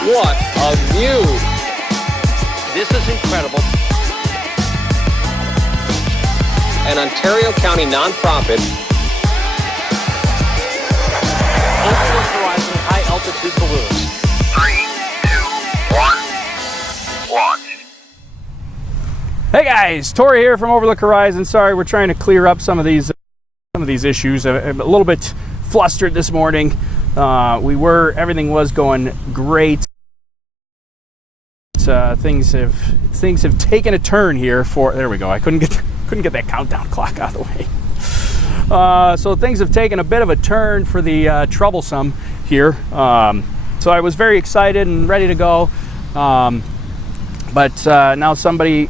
What a view! This is incredible. An Ontario County nonprofit. Overlook Horizon high altitude balloons. 3, 2, 1, launch. Hey guys, Tori here from Overlook Horizon. Sorry, we're trying to clear up some of these issues. I'm a little bit flustered this morning. Everything was going great. Things have taken a turn here. There we go. I couldn't get that countdown clock out of the way. So things have taken a bit of a turn for the troublesome here. So I was very excited and ready to go. But now somebody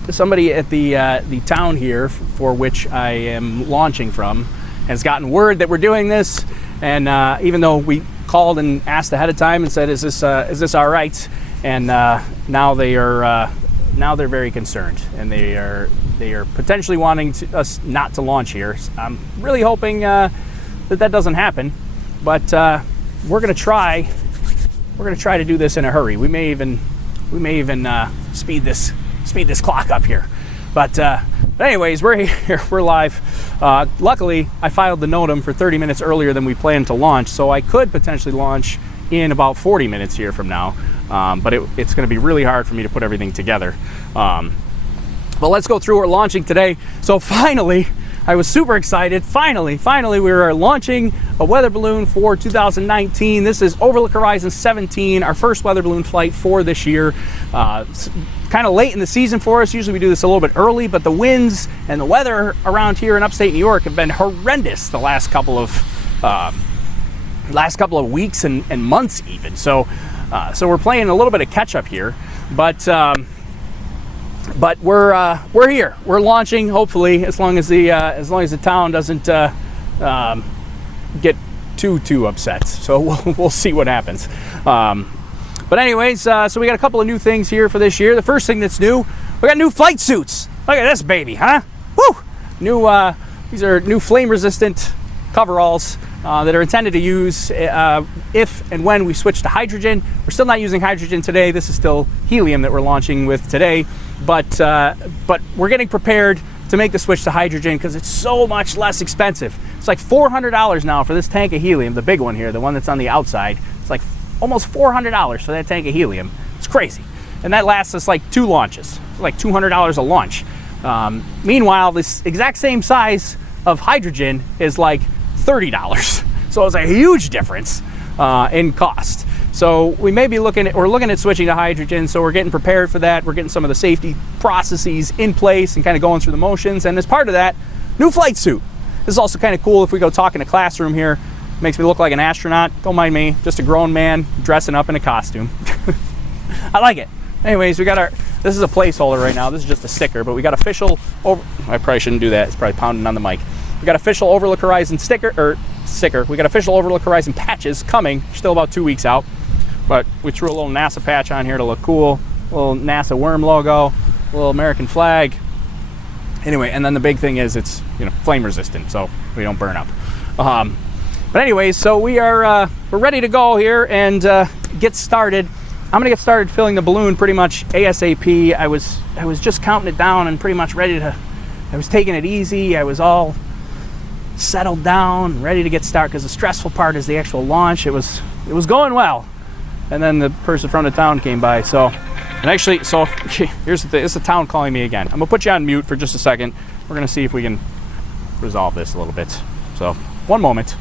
at the town here for which I am launching from has gotten word that we're doing this, and even though we called and asked ahead of time and said, "Is this all right?" and now they're very concerned, and they are potentially wanting us not to launch here. I'm really hoping that doesn't happen, but we're gonna try to do this in a hurry. We may even speed this clock up here, but anyways, we're here, we're live. Luckily, I filed the NOTAM for 30 minutes earlier than we planned to launch, so I could potentially launch in about 40 minutes here from now, but it's going to be really hard for me to put everything together. But let's go through what we're launching today. So finally, I was super excited. Finally, we are launching a weather balloon for 2019. This is Overlook Horizon-17, our first weather balloon flight for this year. Kind of late in the season for us. Usually we do this a little bit early, but the winds and the weather around here in upstate New York have been horrendous the last couple of weeks and months even. So we're playing a little bit of catch up here, but we're here. We're launching, hopefully, as long as the town doesn't get too upset. So we'll see what happens. But anyways, so we got a couple of new things here for this year. The first thing that's new, we got new flight suits. Look at this baby, huh? Woo! These are new flame-resistant coveralls that are intended to use if and when we switch to hydrogen. We're still not using hydrogen today. This is still helium that we're launching with today. But we're getting prepared to make the switch to hydrogen because it's so much less expensive. It's like $400 now for this tank of helium, the big one here, the one that's on the outside. It's like almost $400 for that tank of helium. It's crazy. And that lasts us like 2 launches. It's like $200 a launch. Meanwhile, this exact same size of hydrogen is like $30. So it's a huge difference in cost. So we may be looking at switching to hydrogen, so we're getting prepared for that. We're getting some of the safety processes in place and kind of going through the motions. And as part of that, new flight suit. This is also kind of cool if we go talk in a classroom here. Makes me look like an astronaut. Don't mind me, just a grown man dressing up in a costume. I like it. Anyways, this is a placeholder right now. This is just a sticker, but we got official, I probably shouldn't do that. It's probably pounding on the mic. We got official Overlook Horizon sticker. We got official Overlook Horizon patches coming. Still about 2 weeks out. But we threw a little NASA patch on here to look cool. A little NASA worm logo, a little American flag. Anyway, and then the big thing is it's flame resistant, so we don't burn up. But anyways, so we're ready to go here and get started. I'm gonna get started filling the balloon pretty much ASAP. I was just counting it down and pretty much ready to. I was taking it easy. I was all settled down, ready to get started because the stressful part is the actual launch. It was going well, and then the person from the town came by. So here's it's the town calling me again. I'm gonna put you on mute for just a second. We're gonna see if we can resolve this a little bit. So one moment.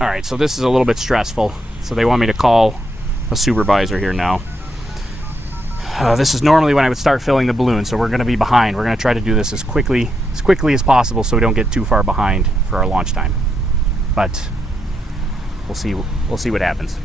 All right, so this is a little bit stressful. So they want me to call a supervisor here now. This is normally when I would start filling the balloon, so we're going to be behind. We're going to try to do this as quickly as possible so we don't get too far behind for our launch time. But we'll see what happens.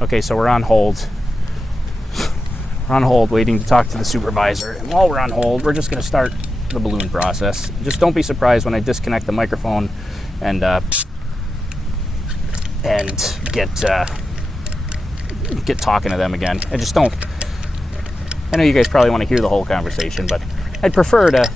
Okay, so we're on hold. We're on hold waiting to talk to the supervisor. And while we're on hold, we're just going to start the balloon process. Just don't be surprised when I disconnect the microphone and get talking to them again. I just don't. I know you guys probably want to hear the whole conversation, but I'd prefer to.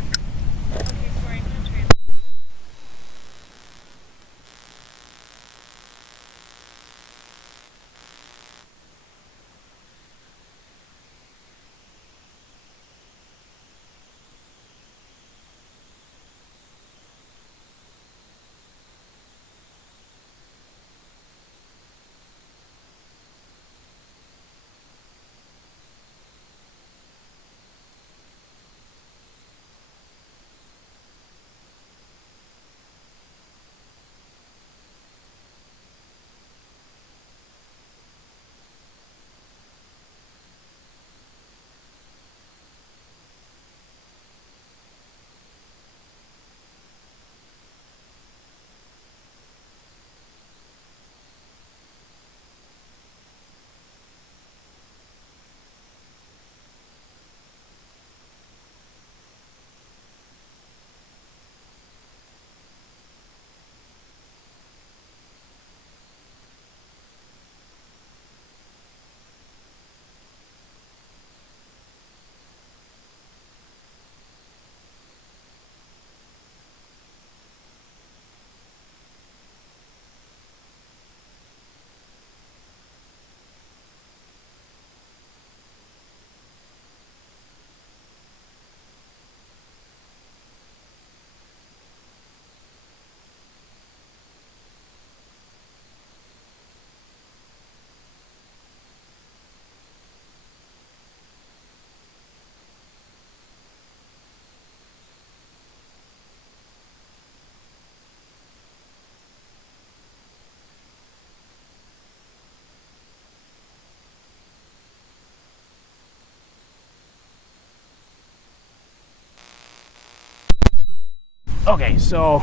Okay, so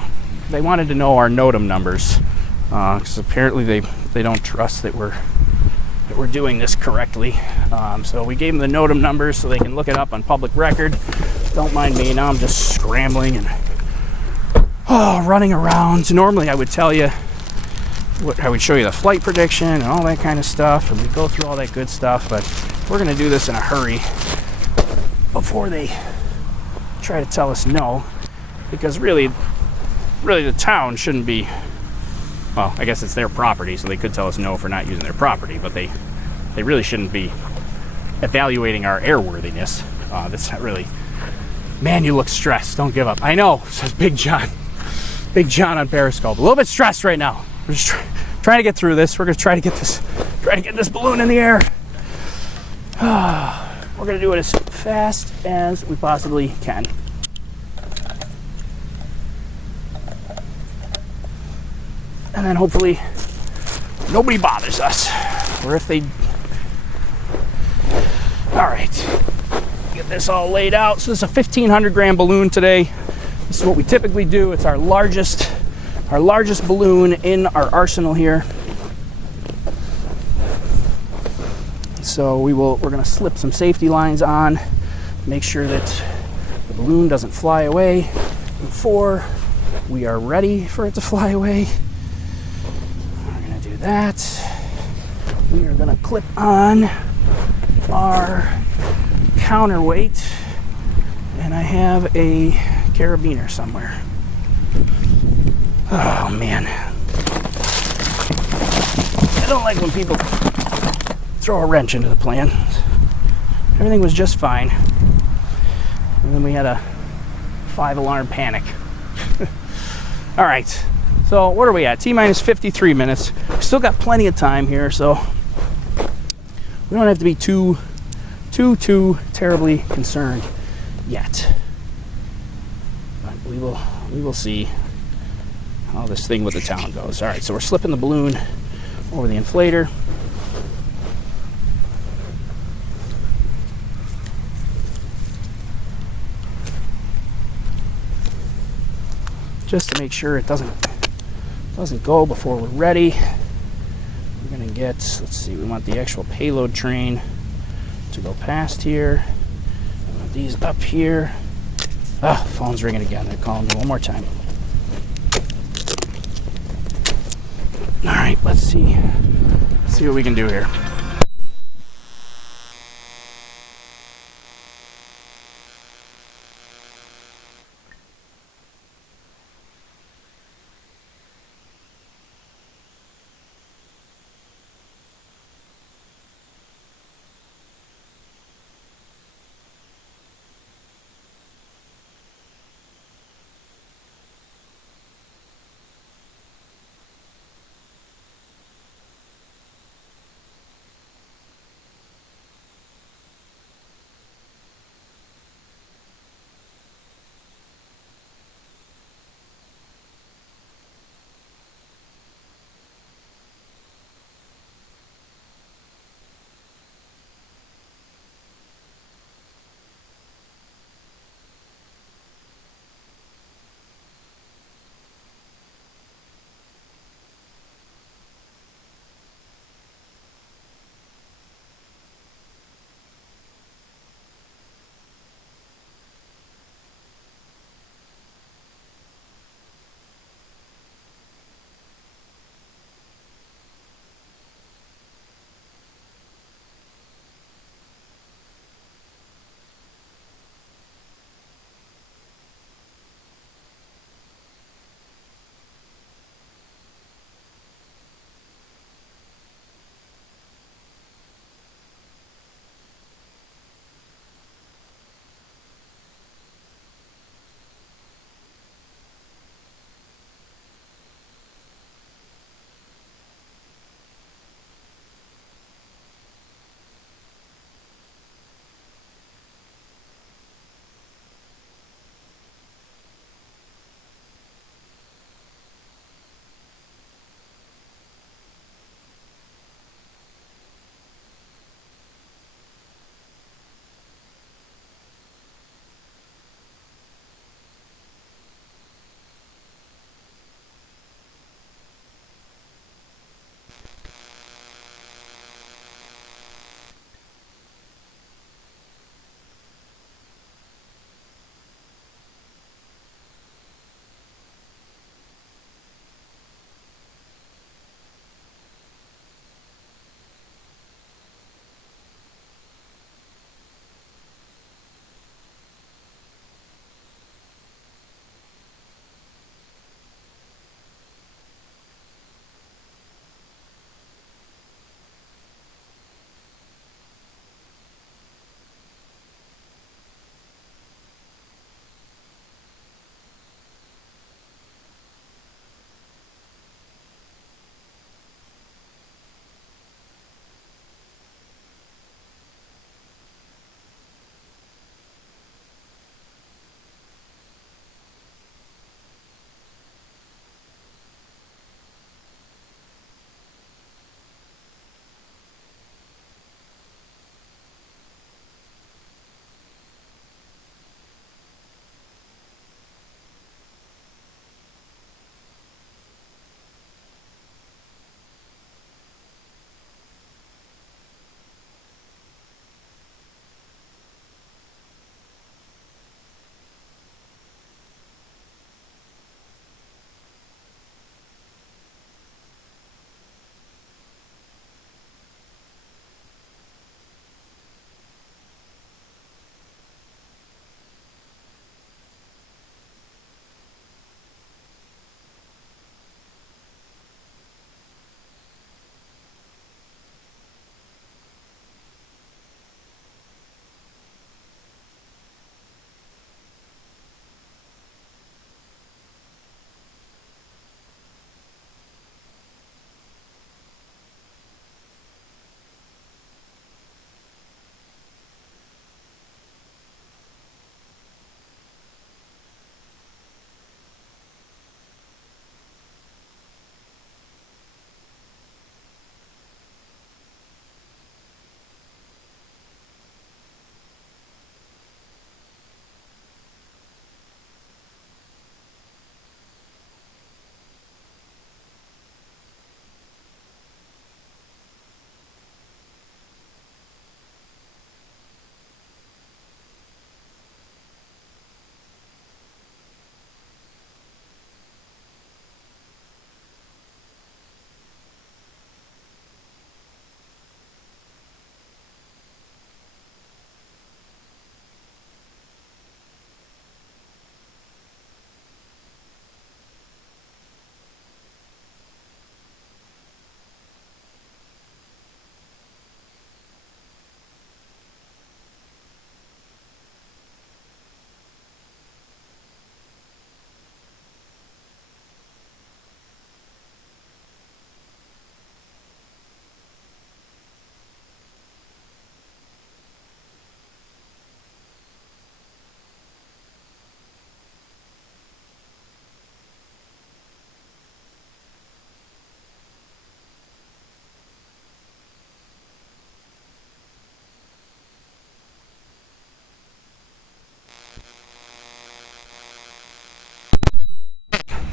they wanted to know our NOTAM numbers because apparently they don't trust that we're doing this correctly. So we gave them the NOTAM numbers so they can look it up on public record. Don't mind me, now I'm just scrambling and running around. Normally I would tell you, I would show you the flight prediction and all that kind of stuff, and we go through all that good stuff, but we're going to do this in a hurry before they try to tell us no. Because really the town shouldn't be, well, I guess it's their property, so they could tell us no for not using their property, but they really shouldn't be evaluating our airworthiness. That's not really, man, you look stressed, don't give up. I know, says Big John on Periscope. A little bit stressed right now. We're just trying to get through this. We're going to try to get this balloon in the air. We're going to do it as fast as we possibly can. And then hopefully nobody bothers us. Or if they... Alright. Get this all laid out. So this is a 1,500 gram balloon today. This is what we typically do. It's our largest balloon in our arsenal here. So we're going to slip some safety lines on. Make sure that the balloon doesn't fly away. 4, we are ready for it to fly away. We're going to do that. We are going to clip on our counterweight, and I have a carabiner somewhere. Oh man, I don't like when people throw a wrench into the plan. Everything was just fine, and then we had a 5-alarm panic. All right, so what are we at? T-minus 53 minutes. We still got plenty of time here, so we don't have to be too terribly concerned yet. But we will see how this thing with the town goes. All right, so we're slipping the balloon over the inflator. Just to make sure it doesn't go before we're ready. We're gonna get, let's see, we want the actual payload train to go past here. We want these up here. Ah, phone's ringing again. They're calling me one more time. All right, let's see what we can do here.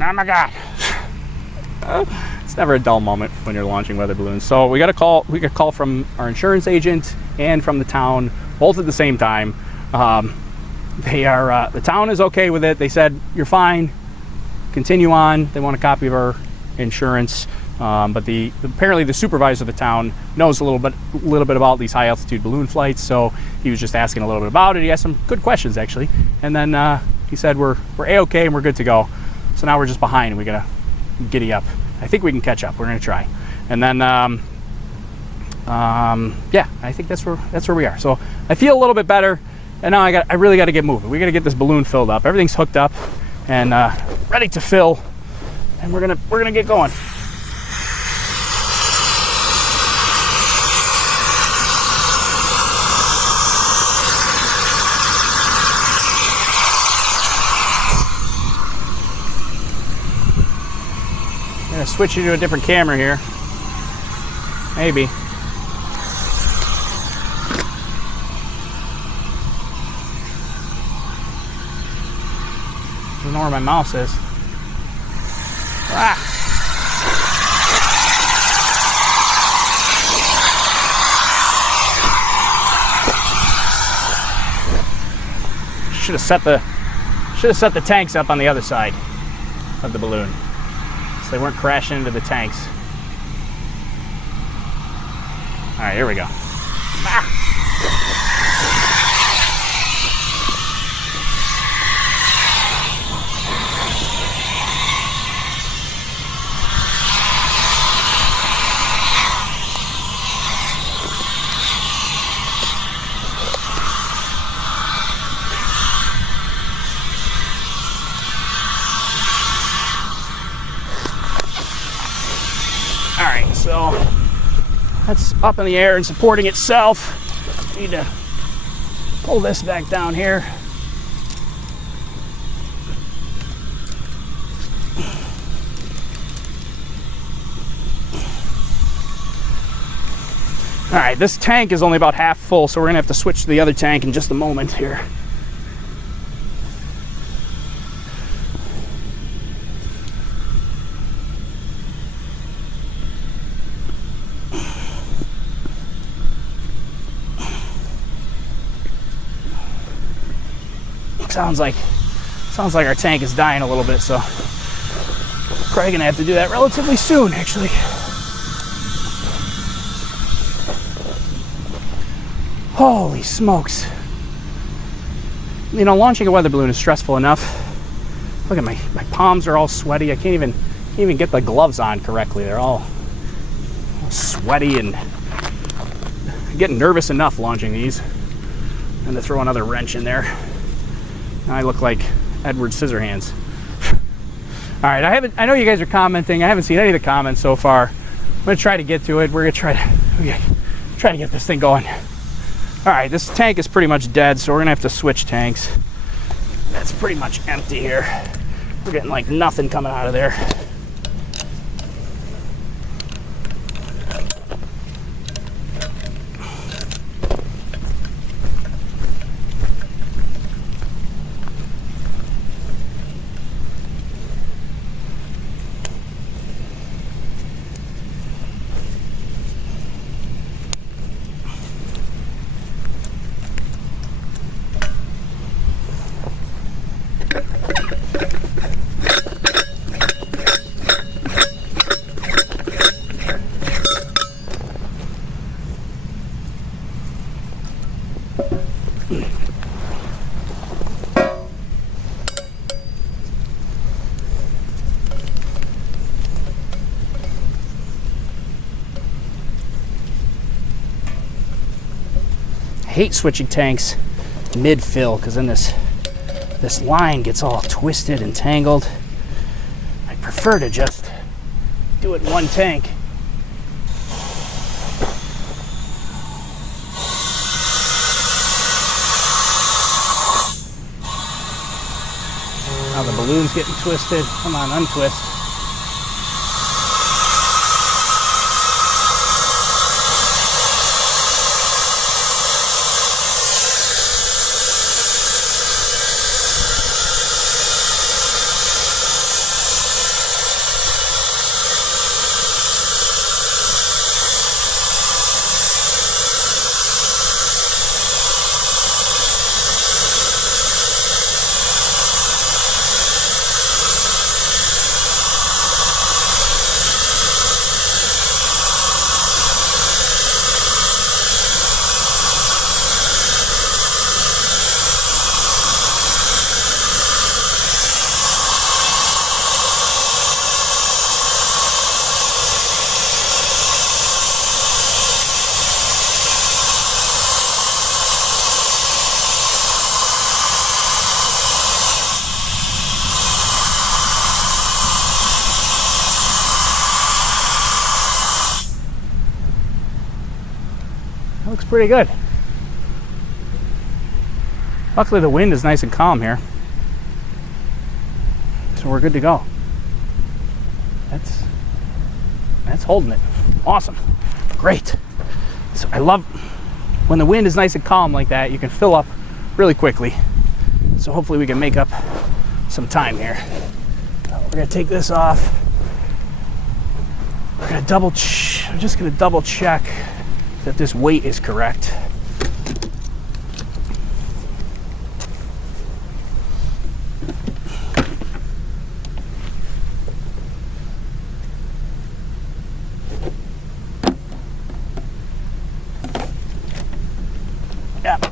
Oh my God. It's never a dull moment when you're launching weather balloons. So we got a call from our insurance agent and from the town, both at the same time. The town is okay with it. They said, you're fine, continue on. They want a copy of our insurance. But apparently the supervisor of the town knows a little bit about these high altitude balloon flights, so he was just asking a little bit about it. He asked some good questions actually, and then he said we're A-okay and we're good to go. So now we're just behind and we gotta giddy up. I think we can catch up. We're gonna try, and then yeah, I think that's where we are. So I feel a little bit better, and now I really got to get moving. We got to get this balloon filled up. Everything's hooked up and ready to fill, and we're gonna get going. I'm gonna switch you to a different camera here. Maybe. I don't know where my mouse is. Ah! Should have set the tanks up on the other side of the balloon, so they weren't crashing into the tanks. All right, here we go. Ah. All right, so that's up in the air and supporting itself. Need to pull this back down here. All right, this tank is only about half full, so we're gonna have to switch to the other tank in just a moment here. Sounds like our tank is dying a little bit, so probably gonna have to do that relatively soon, actually. Holy smokes. You know, launching a weather balloon is stressful enough. Look at my palms are all sweaty. I can't even get the gloves on correctly. They're all sweaty, and I'm getting nervous enough launching these. And to throw another wrench in there. I look like Edward Scissorhands. All right, I know you guys are commenting. I haven't seen any of the comments so far. I'm gonna try to get to it. We're gonna try to get this thing going. All right, this tank is pretty much dead, so we're gonna have to switch tanks. That's pretty much empty here. We're getting like nothing coming out of there. I hate switching tanks mid-fill, because then this line gets all twisted and tangled. I prefer to just do it in one tank. Now the balloon's getting twisted. Come on, untwist. Looks pretty good. Luckily the wind is nice and calm here, so we're good to go. That's holding it. Awesome. Great. So I love when the wind is nice and calm like that, you can fill up really quickly. So hopefully we can make up some time here. We're gonna take this off. We're gonna I'm just gonna double check that this weight is correct.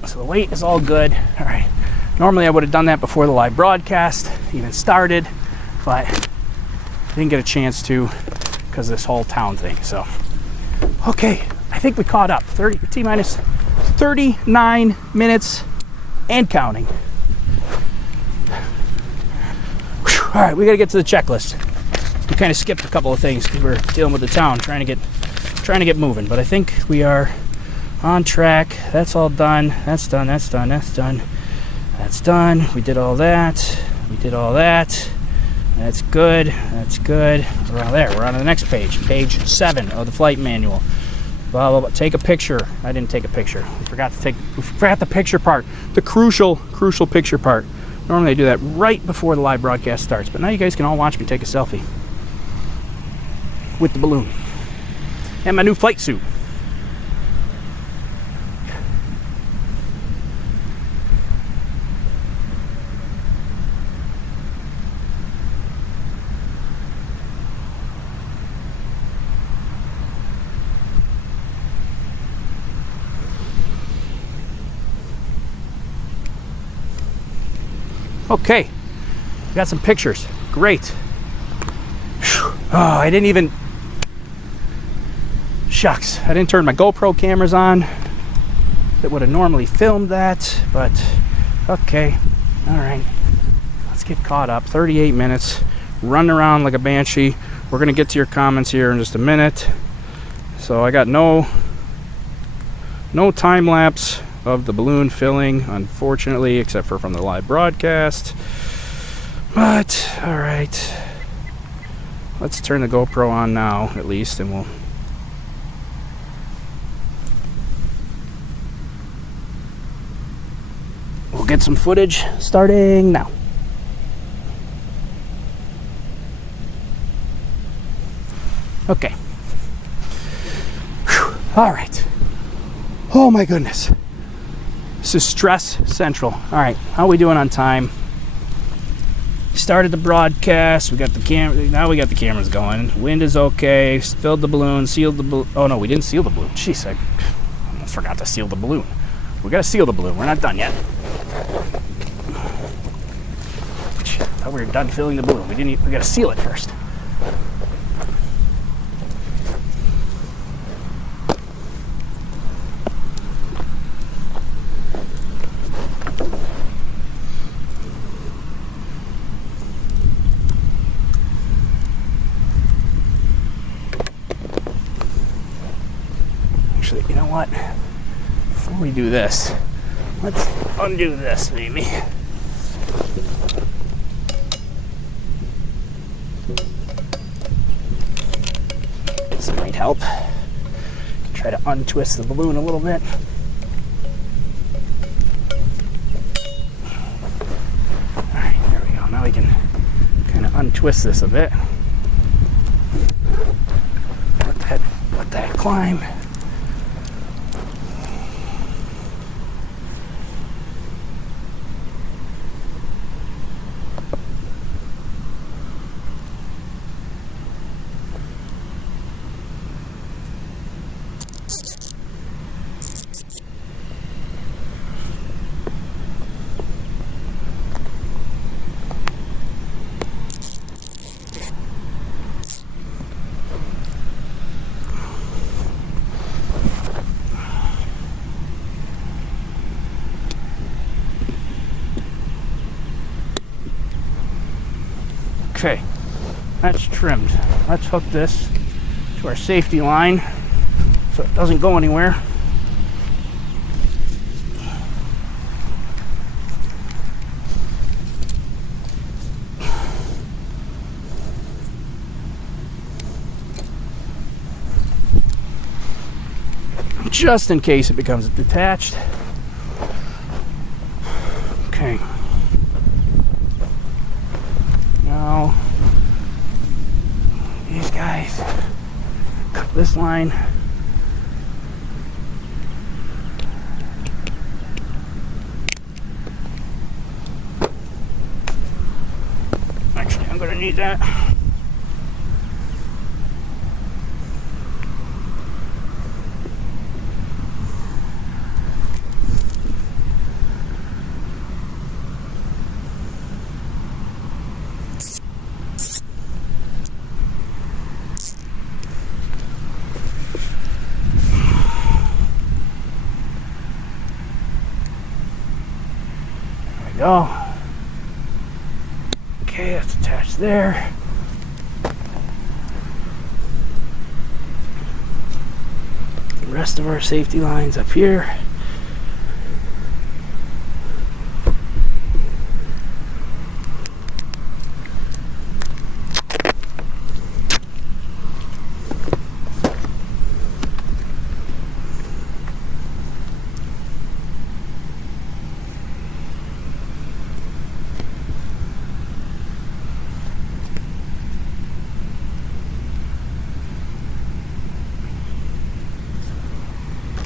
So the weight is all good. All right. Normally I would have done that before the live broadcast even started, but I didn't get a chance to because of this whole town thing. So, okay, I think we caught up. T-minus 39 minutes and counting. Whew. All right, we got to get to the checklist. We kind of skipped a couple of things because we're dealing with the town, trying to get moving. But I think we are on track. That's all done. That's done. That's done. That's done. That's done. We did all that. We did all that. That's good. That's good. We're on there. We're on to the next page. Page 7 of the flight manual. Blah, blah, blah. Take a picture. I didn't take a picture. We forgot the picture part. The crucial picture part. Normally I do that right before the live broadcast starts, but now you guys can all watch me take a selfie with the balloon and my new flight suit. Okay, got some pictures. Great. Whew. Oh, I didn't even... Shucks, I didn't turn my GoPro cameras on. That would have normally filmed that, but okay. All right, let's get caught up. 38 minutes, running around like a banshee. We're gonna get to your comments here in just a minute. So I got no time lapse of the balloon filling, unfortunately, except for from the live broadcast. But all right, let's turn the GoPro on now at least, and we'll get some footage starting now. Okay. Whew. All right. Oh my goodness. This is stress central. All right, how are we doing on time? Started the broadcast. We got the camera. Now we got the cameras going. Wind is okay. Filled the balloon. Sealed the balloon. Oh no, we didn't seal the balloon. Jeez, I almost forgot to seal the balloon. We gotta seal the balloon. We're not done yet. I thought we were done filling the balloon. We gotta seal it first. Actually, you know what? Before we do this, let's undo this maybe. This might help. Try to untwist the balloon a little bit. Alright, there we go. Now we can kind of untwist this a bit. Let that climb. Okay, that's trimmed. Let's hook this to our safety line so it doesn't go anywhere. just in case it becomes detached. Okay. Now, these guys, cut this line. Actually, I'm gonna need that. Go. Okay, that's attached there. The rest of our safety lines up here.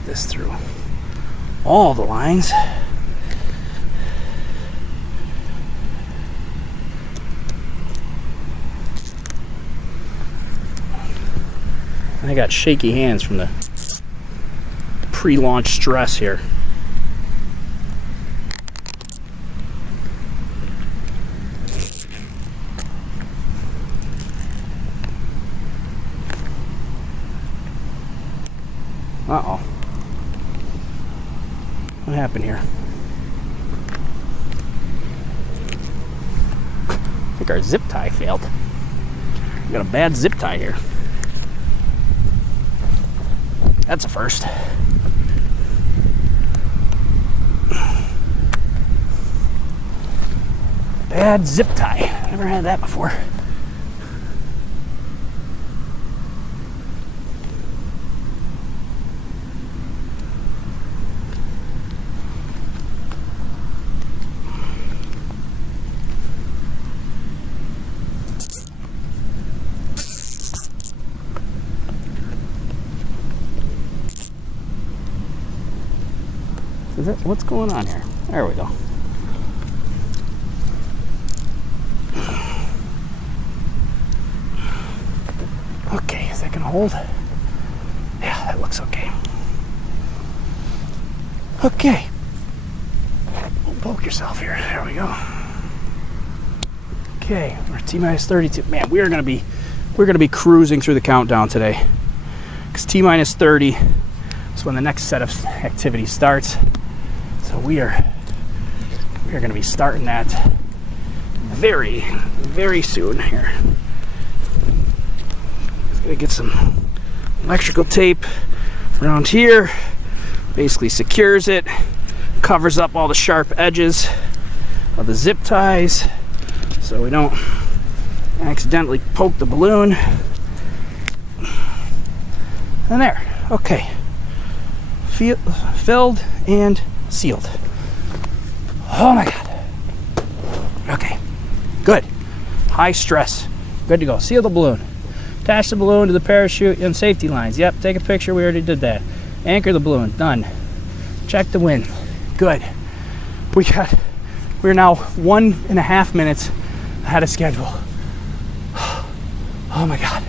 This through all the lines. I got shaky hands from the pre-launch stress here. Uh-oh. What happened here? I think our zip tie failed. We got a bad zip tie here. That's a first. Bad zip tie. Never had that before. Is it? What's going on here? There we go. Okay, is that gonna hold? Yeah, that looks okay. Okay. Don't poke yourself here. There we go. Okay, we're T-minus 32. Man, we're gonna be cruising through the countdown today. Because T-minus 30 is when the next set of activity starts. So we are going to be starting that very, very soon here. Just going to get some electrical tape around here. Basically secures it, covers up all the sharp edges of the zip ties so we don't accidentally poke the balloon. And there, okay. Filled and sealed. Oh my God. Okay, good. High stress. Good to go. Seal the balloon. Attach the balloon to the parachute and safety lines. Yep, take a picture. We already did that. Anchor the balloon. Done. Check the wind. Good. We're now 1.5 minutes ahead of schedule. Oh my God.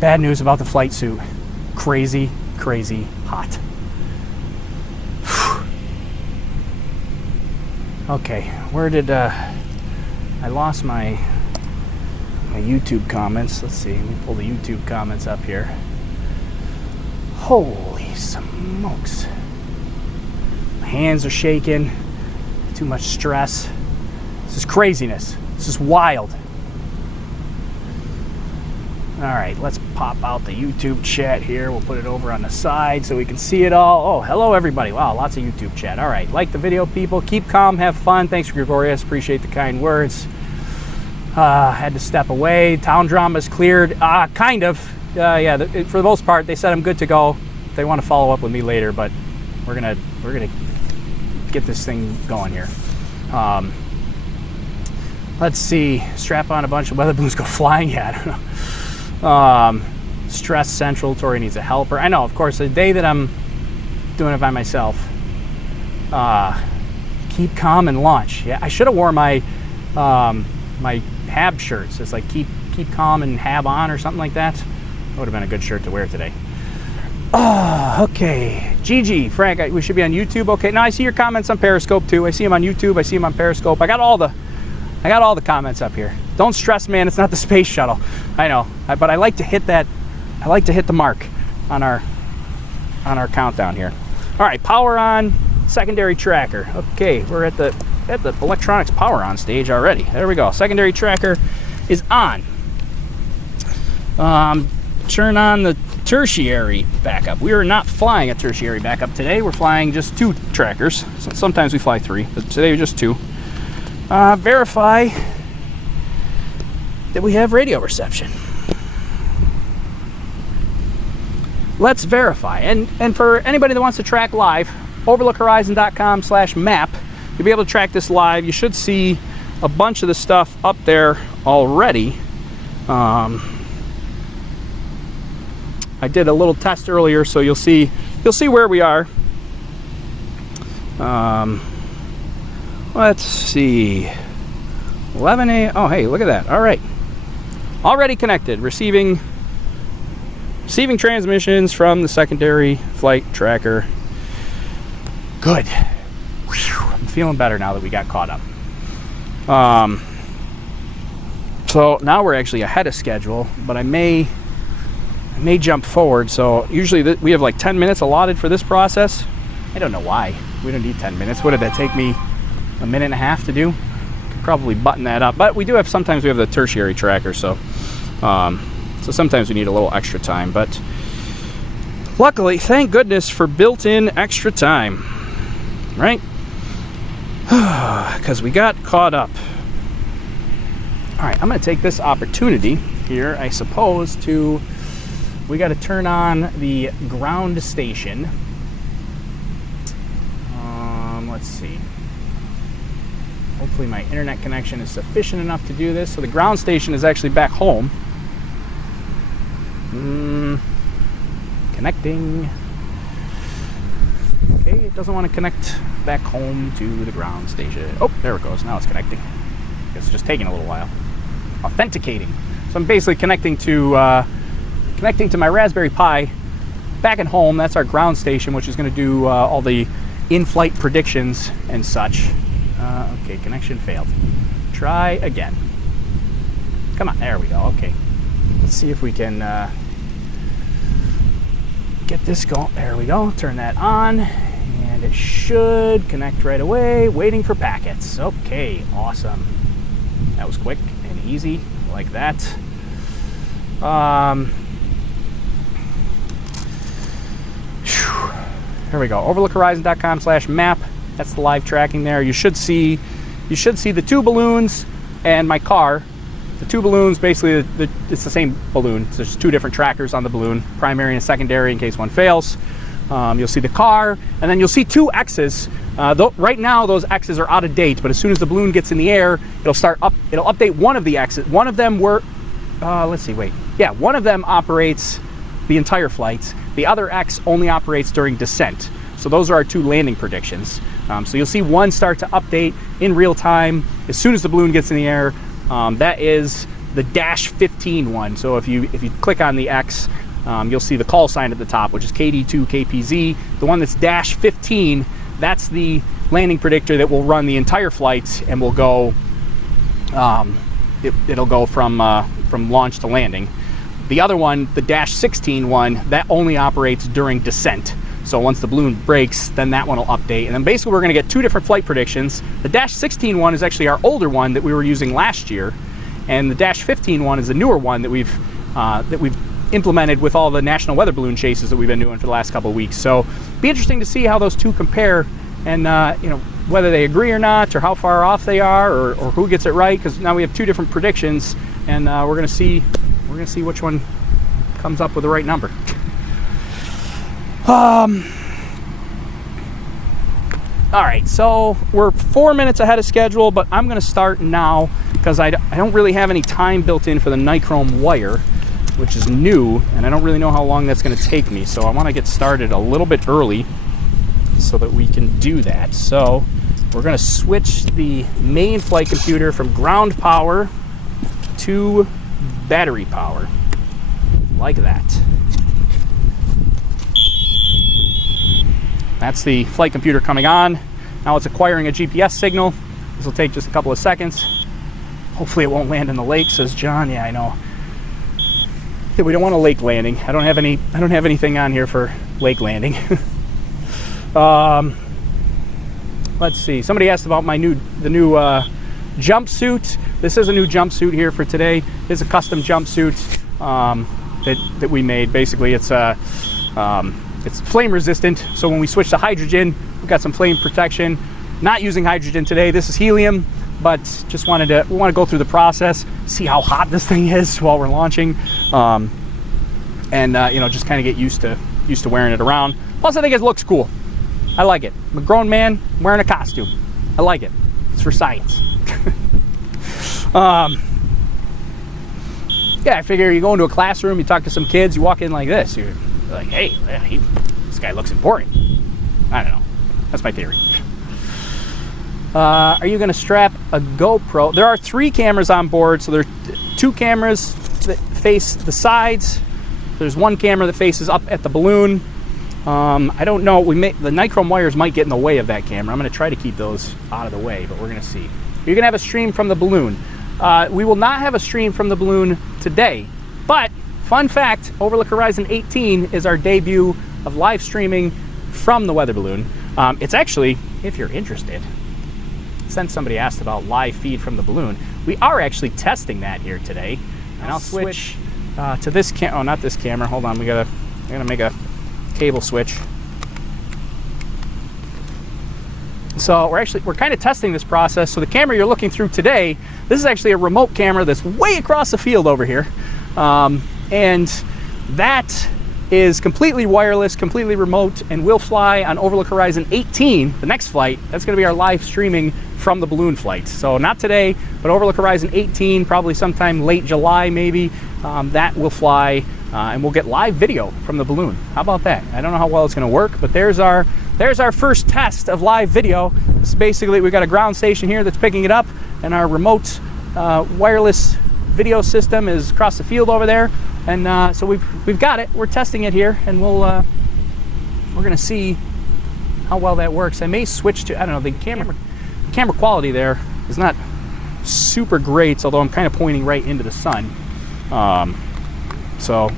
Bad news about the flight suit. Crazy, crazy hot. Okay, where did I lost my YouTube comments. Let's see, let me pull the YouTube comments up here. Holy smokes. My hands are shaking. Too much stress. This is craziness. This is wild. All right, let's pop out the YouTube chat here. We'll put it over on the side so we can see it all. Oh, hello everybody. Wow, lots of YouTube chat. All right, like the video, people. Keep calm, have fun. Thanks, Gregorius. Appreciate the kind words. Had to step away. Town drama's cleared. Kind of. Yeah, for the most part, they said I'm good to go. they want to follow up with me later, but we're gonna get this thing going here. Let's see. Strap on a bunch of weather balloons, go flying. Yeah, I don't know. Stress Central. Tori needs a helper. I know, of course, the day that I'm doing it by myself. Keep calm and launch. Yeah, I should have worn my my HAB shirts. It's like keep calm and HAB on or something like that. That would have been a good shirt to wear today. Okay. Gigi, Frank, we should be on YouTube. Okay. Now I see your comments on Periscope too. I see them on YouTube. I see them on Periscope. I got all the comments up here. Don't stress, man. It's not the space shuttle. I know, but I like to hit that. I like to hit the mark on our countdown here. All right, power on. Secondary tracker. Okay, we're at the electronics power on stage already. There we go. Secondary tracker is on. Turn on the tertiary backup. We are not flying a tertiary backup today. We're flying just 2 trackers. Sometimes we fly 3, but today we're just 2. Verify that we have radio reception. Let's verify. And for anybody that wants to track live, overlookhorizon.com/map, you'll be able to track this live. You should see a bunch of the stuff up there already. I did a little test earlier, so you'll see where we are. Let's see. 11 a.m. Oh, hey, look at that. All right. Already connected. Receiving transmissions from the secondary flight tracker. Good. Whew, I'm feeling better now that we got caught up. So now we're actually ahead of schedule, but I may jump forward. So usually we have like 10 minutes allotted for this process. I don't know why. We don't need 10 minutes. What did that take me? A minute and a half to do? Could probably button that up. But sometimes we have the tertiary tracker, so sometimes we need a little extra time. But luckily, thank goodness for built-in extra time. Right? Because we got caught up. All right, I'm going to take this opportunity here, I suppose, we got to turn on the ground station. Let's see. Hopefully my internet connection is sufficient enough to do this. So the ground station is actually back home. Connecting. Okay, it doesn't want to connect back home to the ground station. Oh, there it goes. Now it's connecting. It's just taking a little while. Authenticating. So I'm basically connecting to my Raspberry Pi back at home. That's our ground station, which is going to do all the in-flight predictions and such. Okay, connection failed. Try again. Come on, there we go. Okay, let's see if we can get this going. There we go. Turn that on, and it should connect right away. Waiting for packets. Okay, awesome. That was quick and easy, like that. Here we go. Overlookhorizon.com/map. That's the live tracking there. You should see the 2 balloons and my car. The 2 balloons, basically, it's the same balloon. So there's 2 different trackers on the balloon, primary and secondary in case one fails. You'll see the car, and then you'll see 2 X's. Right now, those X's are out of date, but as soon as the balloon gets in the air, it'll update one of the X's. One of them one of them operates the entire flight. The other X only operates during descent. So those are our 2 landing predictions. So you'll see one start to update in real time as soon as the balloon gets in the air. That is the -15 one. So if you click on the X, you'll see the call sign at the top, which is KD2KPZ. The one that's -15, that's the landing predictor that will run the entire flight and will go. It'll go from launch to landing. The other one, the -16 one, that only operates during descent. So once the balloon breaks, then that one will update. And then basically we're going to get 2 different flight predictions. The -16 one is actually our older one that we were using last year, and the -15 one is the newer one that we've implemented with all the national weather balloon chases that we've been doing for the last couple of weeks. So be interesting to see how those 2 compare, and whether they agree or not, or how far off they are, or who gets it right. Because now we have 2 different predictions, and we're going to see which one comes up with the right number. All right, so we're 4 minutes ahead of schedule, but I'm going to start now because I don't really have any time built in for the nichrome wire, which is new, and I don't really know how long that's going to take me. So I want to get started a little bit early so that we can do that. So we're going to switch the main flight computer from ground power to battery power, like that. That's the flight computer coming on. Now it's acquiring a GPS signal. This will take just a couple of seconds. Hopefully it won't land in the lake, says John. Yeah, I know. Yeah, we don't want a lake landing. I don't have anything on here for lake landing. Let's see. Somebody asked about the new jumpsuit. This is a new jumpsuit here for today. It's a custom jumpsuit that we made. Basically, it's flame resistant, so when we switch to hydrogen, we've got some flame protection. Not using hydrogen today. This is helium, but just we want to go through the process, see how hot this thing is while we're launching, and just kind of get used to wearing it around. Plus, I think it looks cool. I like it. I'm a grown man wearing a costume. I like it. It's for science. Yeah, I figure you go into a classroom, you talk to some kids, you walk in like this. You're like, hey, this guy looks important. I don't know. That's my theory. Are you going to strap a GoPro? There are 3 cameras on board, so there are 2 cameras that face the sides. There's 1 camera that faces up at the balloon. I don't know. The nichrome wires might get in the way of that camera. I'm going to try to keep those out of the way, but we're going to see. You're going to have a stream from the balloon. We will not have a stream from the balloon today, but fun fact, Overlook Horizon 18 is our debut of live streaming from the weather balloon. It's actually, if you're interested, since somebody asked about live feed from the balloon, we are actually testing that here today. And I'll switch to this oh, not this camera. Hold on, we're gonna make a cable switch. So we're kind of testing this process. So the camera you're looking through today, this is actually a remote camera that's way across the field over here. And that is completely wireless, completely remote, and will fly on Overlook Horizon 18, the next flight. That's going to be our live streaming from the balloon flight. So not today, but Overlook Horizon 18, probably sometime late July maybe, that will fly, and we'll get live video from the balloon. How about that? I don't know how well it's going to work, but there's our first test of live video. This is basically, we've got a ground station here that's picking it up, and our remote wireless video system is across the field over there. And so we've got it. We're testing it here, and we're gonna see how well that works. I may switch to, I don't know, the camera quality there is not super great, although I'm kind of pointing right into the sun. So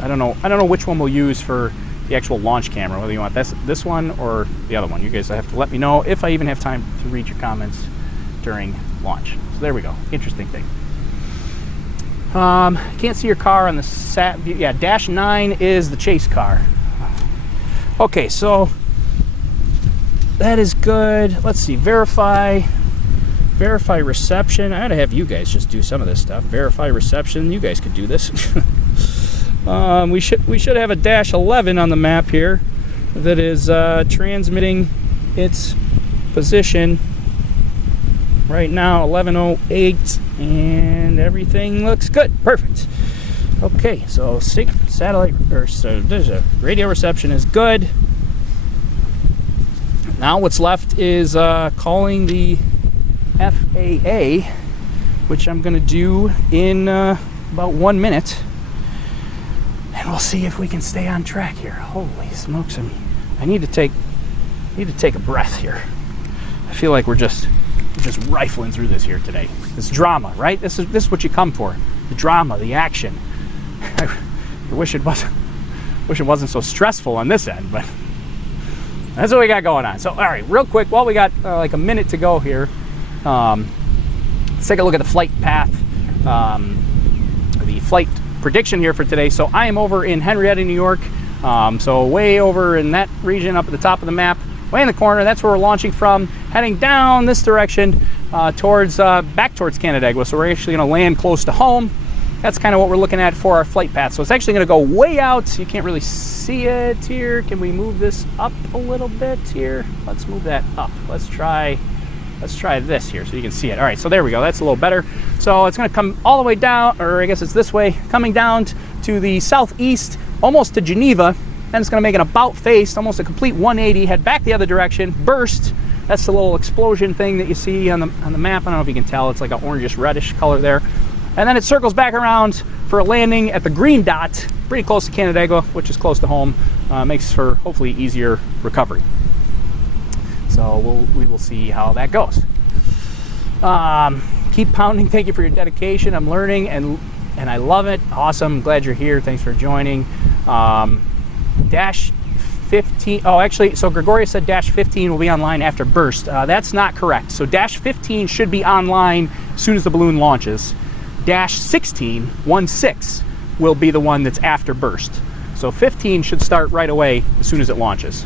I don't know which one we'll use for the actual launch camera, whether you want this one or the other one. You guys have to let me know if I even have time to read your comments during launch. So there we go. Interesting thing. Can't see your car on the sat view. Yeah, dash 9 is the chase car. Okay, so that is good. Let's see, verify reception. I gotta have you guys just do some of this stuff. Verify reception. You guys could do this. We should have a dash 11 on the map here that is transmitting its position right now, 11:08, and everything looks good. Perfect. Okay, so satellite, so there's a radio reception is good. Now what's left is calling the FAA, which I'm going to do in about 1 minute, and we'll see if we can stay on track here. Holy smokes! I need to take a breath here. I feel like we're just rifling through this here today. This drama, right? This is what you come for. The drama, the action. I wish it wasn't so stressful on this end, but that's what we got going on. So, all right, real quick, while we got like a minute to go here, let's take a look at the flight path, the flight prediction here for today. So I am over in Henrietta, New York. So way over in that region up at the top of the map, way in the corner. That's where we're launching from, heading down this direction back towards Canandaigua. So we're actually going to land close to home. that's kind of what we're looking at for our flight path. So it's actually going to go way out. You can't really see it here. Can we move this up a little bit here? Let's move that up. Let's try this here so you can see it. All right, so there we go. That's a little better. So it's going to come all the way down, or I guess it's this way, coming down to the southeast, almost to Geneva. Then it's going to make an about face, almost a complete 180, head back the other direction, burst. That's the little explosion thing that you see on the map. I don't know if you can tell. It's like an orangish reddish color there. And then it circles back around for a landing at the green dot, pretty close to Canandaigua, which is close to home. Makes for hopefully easier recovery. So we will see how that goes. Keep pounding. Thank you for your dedication. I'm learning and I love it. Awesome. Glad you're here. Thanks for joining. Dash 15. Oh, actually, so Gregoria said dash 15 will be online after burst. That's not correct. So dash 15 should be online as soon as the balloon launches. Dash 16, 16, will be the one that's after burst. So 15 should start right away as soon as it launches.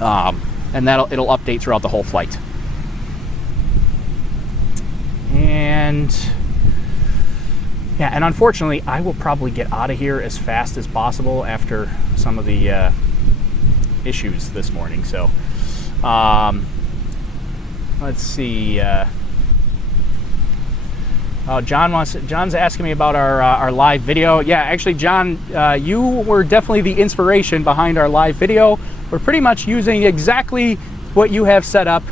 And it'll update throughout the whole flight. And yeah, and unfortunately, I will probably get out of here as fast as possible after some of the issues this morning. So let's see. John's asking me about our live video. Yeah, actually, John, you were definitely the inspiration behind our live video. We're pretty much using exactly what you have set up,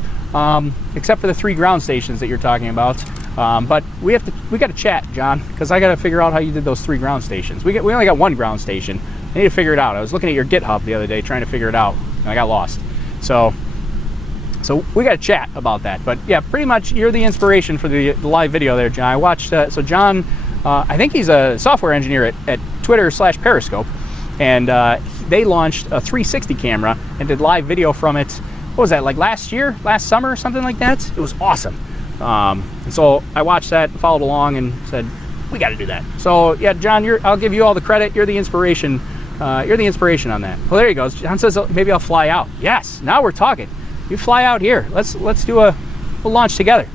except for the 3 ground stations that you're talking about. But we got to chat, John, because I got to figure out how you did those 3 ground stations. We only got 1 ground station. I need to figure it out. I was looking at your GitHub the other day trying to figure it out, and I got lost. So we got to chat about that. But yeah, pretty much you're the inspiration for the live video there, John. I watched, so John, I think he's a software engineer at Twitter/Periscope, and they launched a 360 camera and did live video from it. What was that, like last summer, something like that? It was awesome. And so I watched that, followed along, and said, we got to do that. So yeah, John, I'll give you all the credit. You're the inspiration. You're the inspiration on that. Well, there he goes. John says maybe I'll fly out. Yes, now we're talking. You fly out here. Let's do we'll launch together.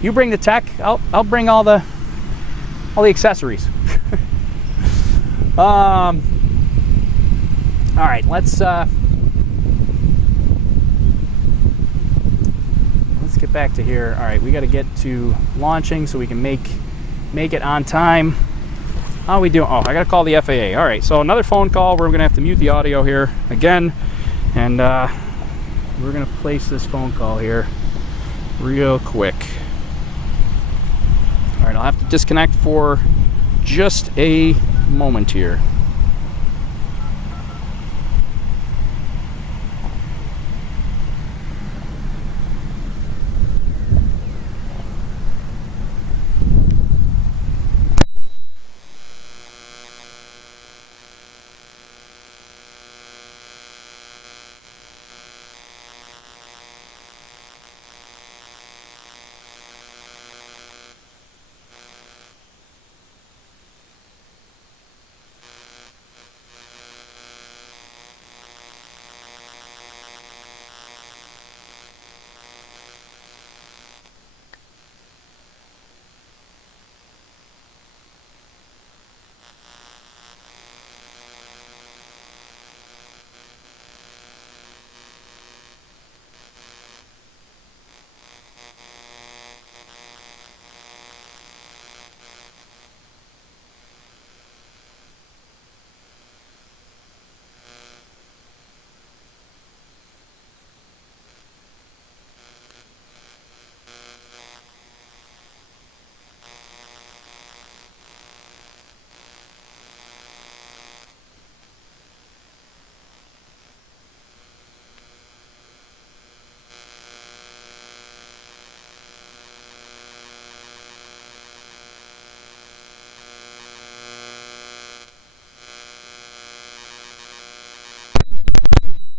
You bring the tech. I'll bring all the accessories. All right, let's get back to here. All right, we got to get to launching so we can make it on time. How are we doing? Oh, I got to call the FAA. All right, so another phone call. We're going to have to mute the audio here again, and we're going to place this phone call here real quick. All right, I'll have to disconnect for just a moment here.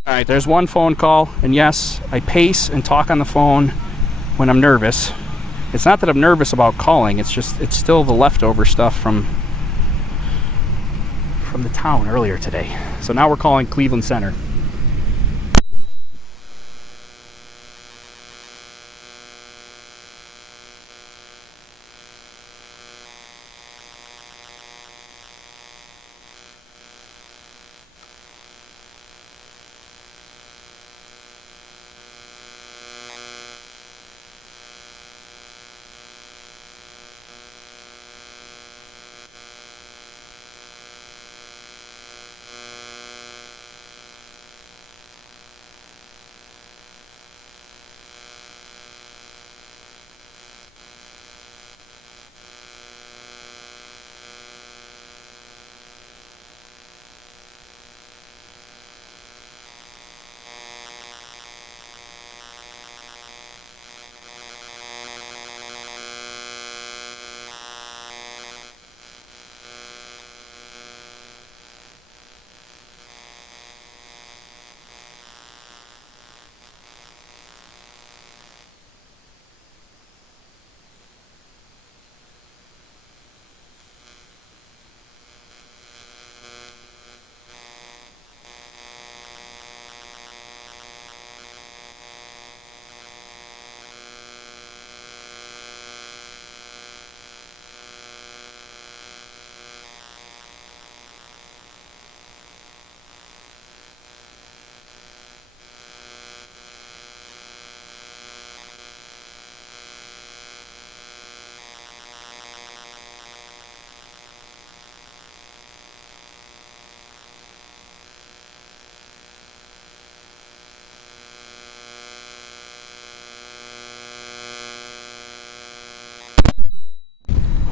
All right, there's one phone call, and yes, I pace and talk on the phone when I'm nervous. It's not that I'm nervous about calling, it's still the leftover stuff from the town earlier today. So now we're calling Cleveland Center.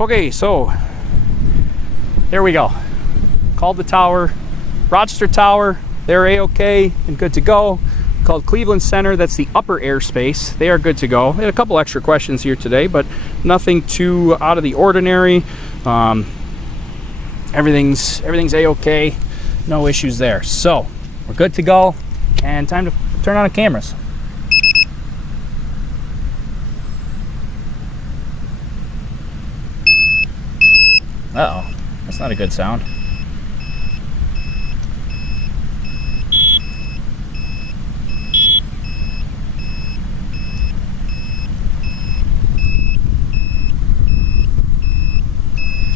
Okay, so there we go. Called the tower, Rochester Tower. They're A-okay and good to go. Called Cleveland Center. That's the upper airspace. They are good to go. They had a couple extra questions here today, but nothing too out of the ordinary. Everything's A-okay. No issues there. So we're good to go, and time to turn on the cameras. Uh-oh, that's not a good sound.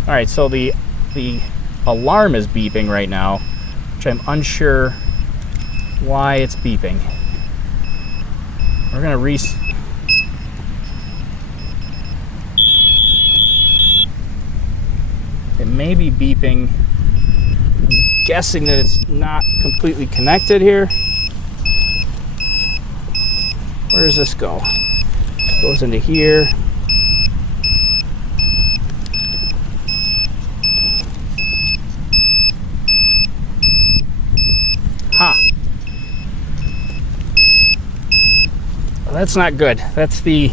All right, so the alarm is beeping right now, which I'm unsure why it's beeping. We're gonna it may be beeping. I'm guessing that it's not completely connected here. Where does this go? It goes into here. Well, that's not good. That's the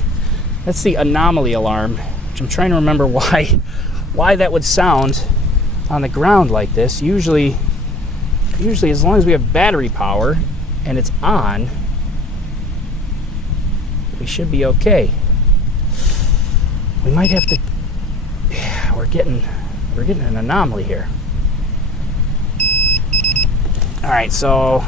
anomaly alarm, which I'm trying to remember why that would sound on the ground like this. Usually as long as we have battery power and it's on, we should be okay. We might have to. We're getting an anomaly here. All right, so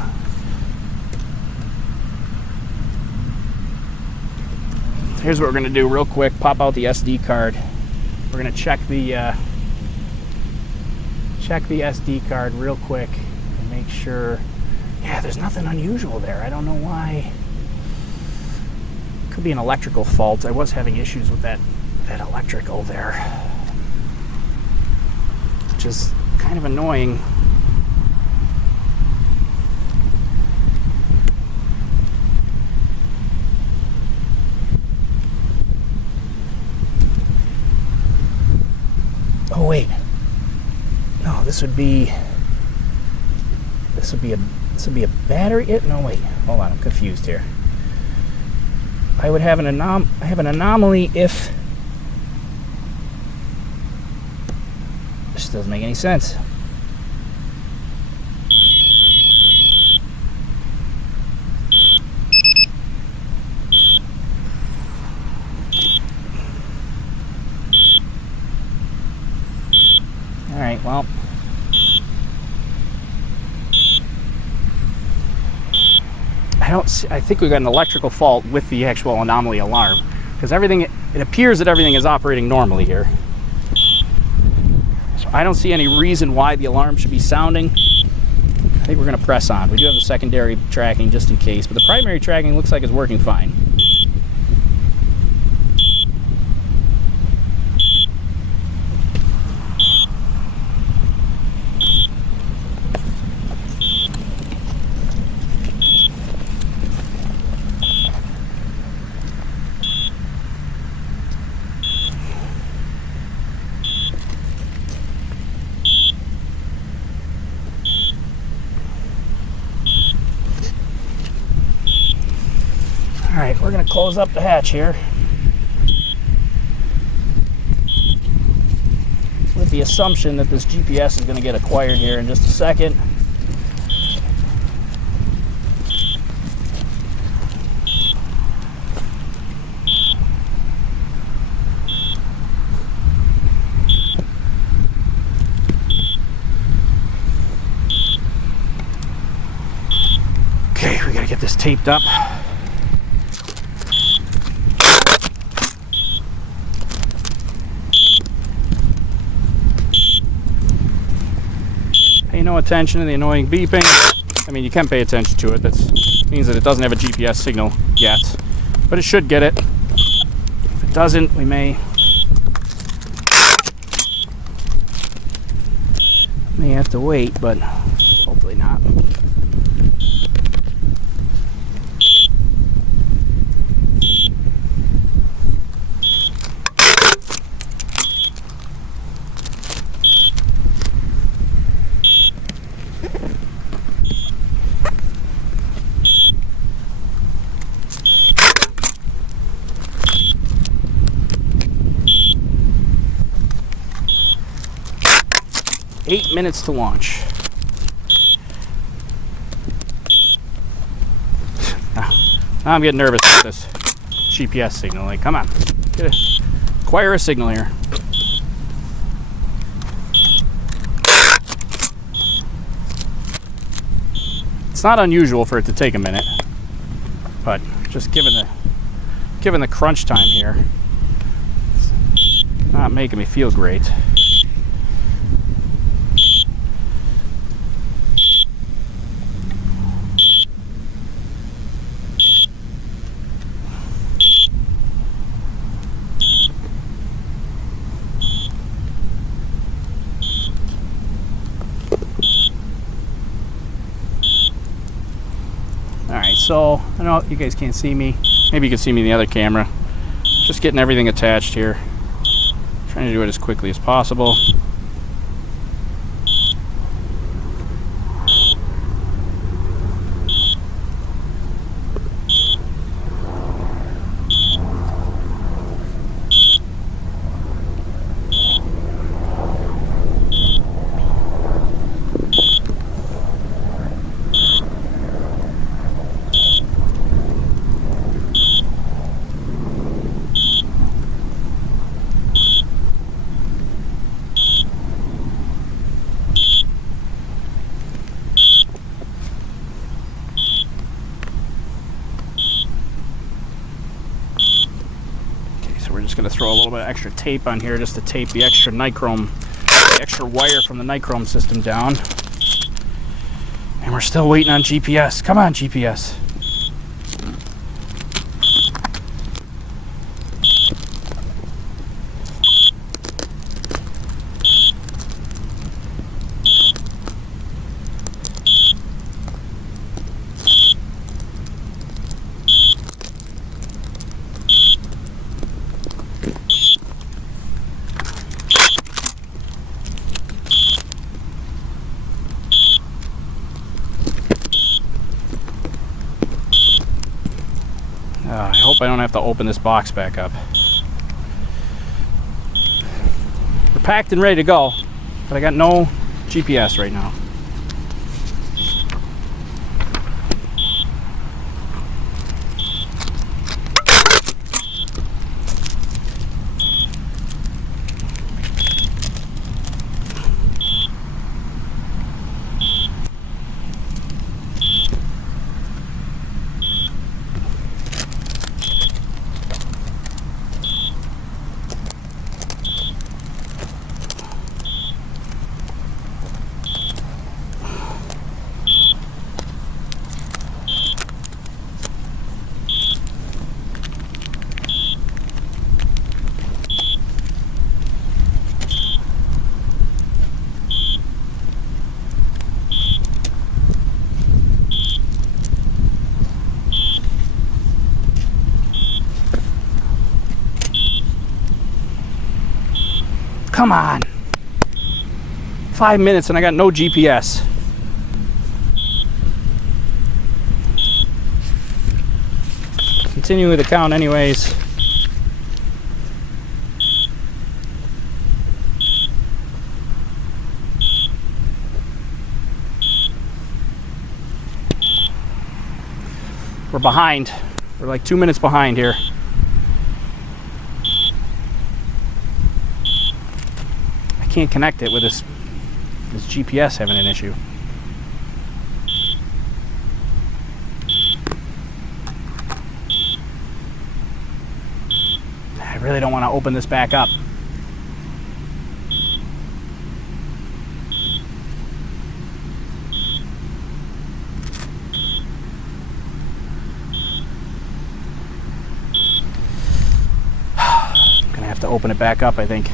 here's what we're gonna do real quick. Pop out the SD card. We're gonna check the SD card real quick and make sure. Yeah, there's nothing unusual there. I don't know why. Could be an electrical fault. I was having issues with that electrical there, which is kind of annoying. Oh wait, no, this would be a battery. No wait, hold on, I'm confused here. I would have an anomaly if this doesn't make any sense. All right, well, I think we got an electrical fault with the actual anomaly alarm, because it appears that everything is operating normally here. So I don't see any reason why the alarm should be sounding. I think we're going to press on. We do have the secondary tracking just in case, but the primary tracking looks like it's working fine. All right, we're going to close up the hatch here with the assumption that this GPS is going to get acquired here in just a second. Okay, we got to get this taped up. No attention to the annoying beeping. I mean, you can pay attention to it. That means that it doesn't have a GPS signal yet, but it should get it. If it doesn't, we may have to wait, but hopefully not. 8 minutes to launch. Now I'm getting nervous with this GPS signal. Like, come on, acquire a signal here. It's not unusual for it to take a minute, but just given the crunch time here, it's not making me feel great. So, I know you guys can't see me. Maybe you can see me in the other camera. Just getting everything attached here. Trying to do it as quickly as possible. We're just going to throw a little bit of extra tape on here just to tape the extra nichrome, the extra wire from the nichrome system down. And we're still waiting on GPS. Come on, GPS. I hope I don't have to open this box back up. We're packed and ready to go, but I got no GPS right now. Come on. 5 minutes and I got no GPS. Continue with the count anyways. We're behind. We're like 2 minutes behind here. Can't connect it with this GPS having an issue. I really don't want to open this back up. I'm gonna have to open it back up, I think.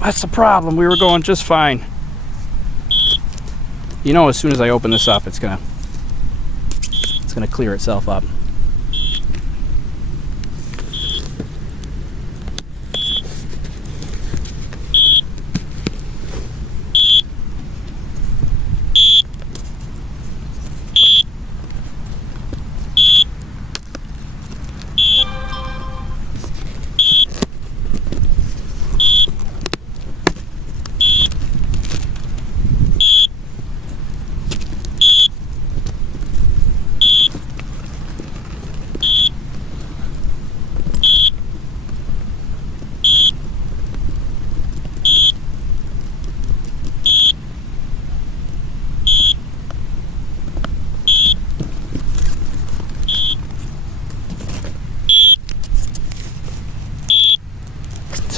That's the problem. We were going just fine. You know, as soon as I open this up, it's gonna clear itself up.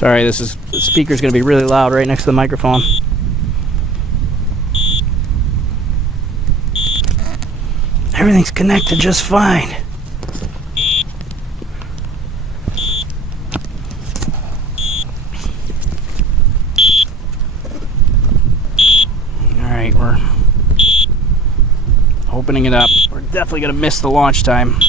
Sorry, the speaker's going to be really loud right next to the microphone. Everything's connected just fine. Alright, we're opening it up. We're definitely going to miss the launch time.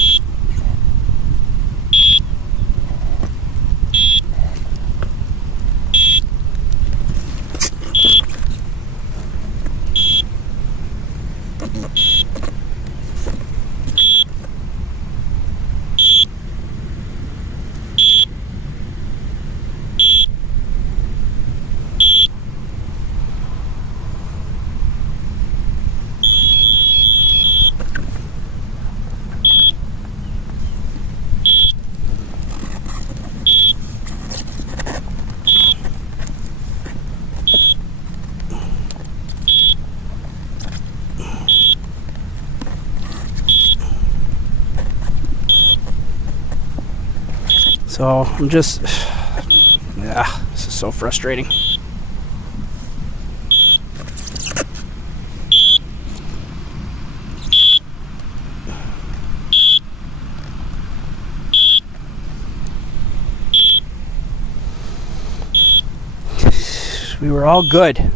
So I'm just, this is so frustrating. We were all good.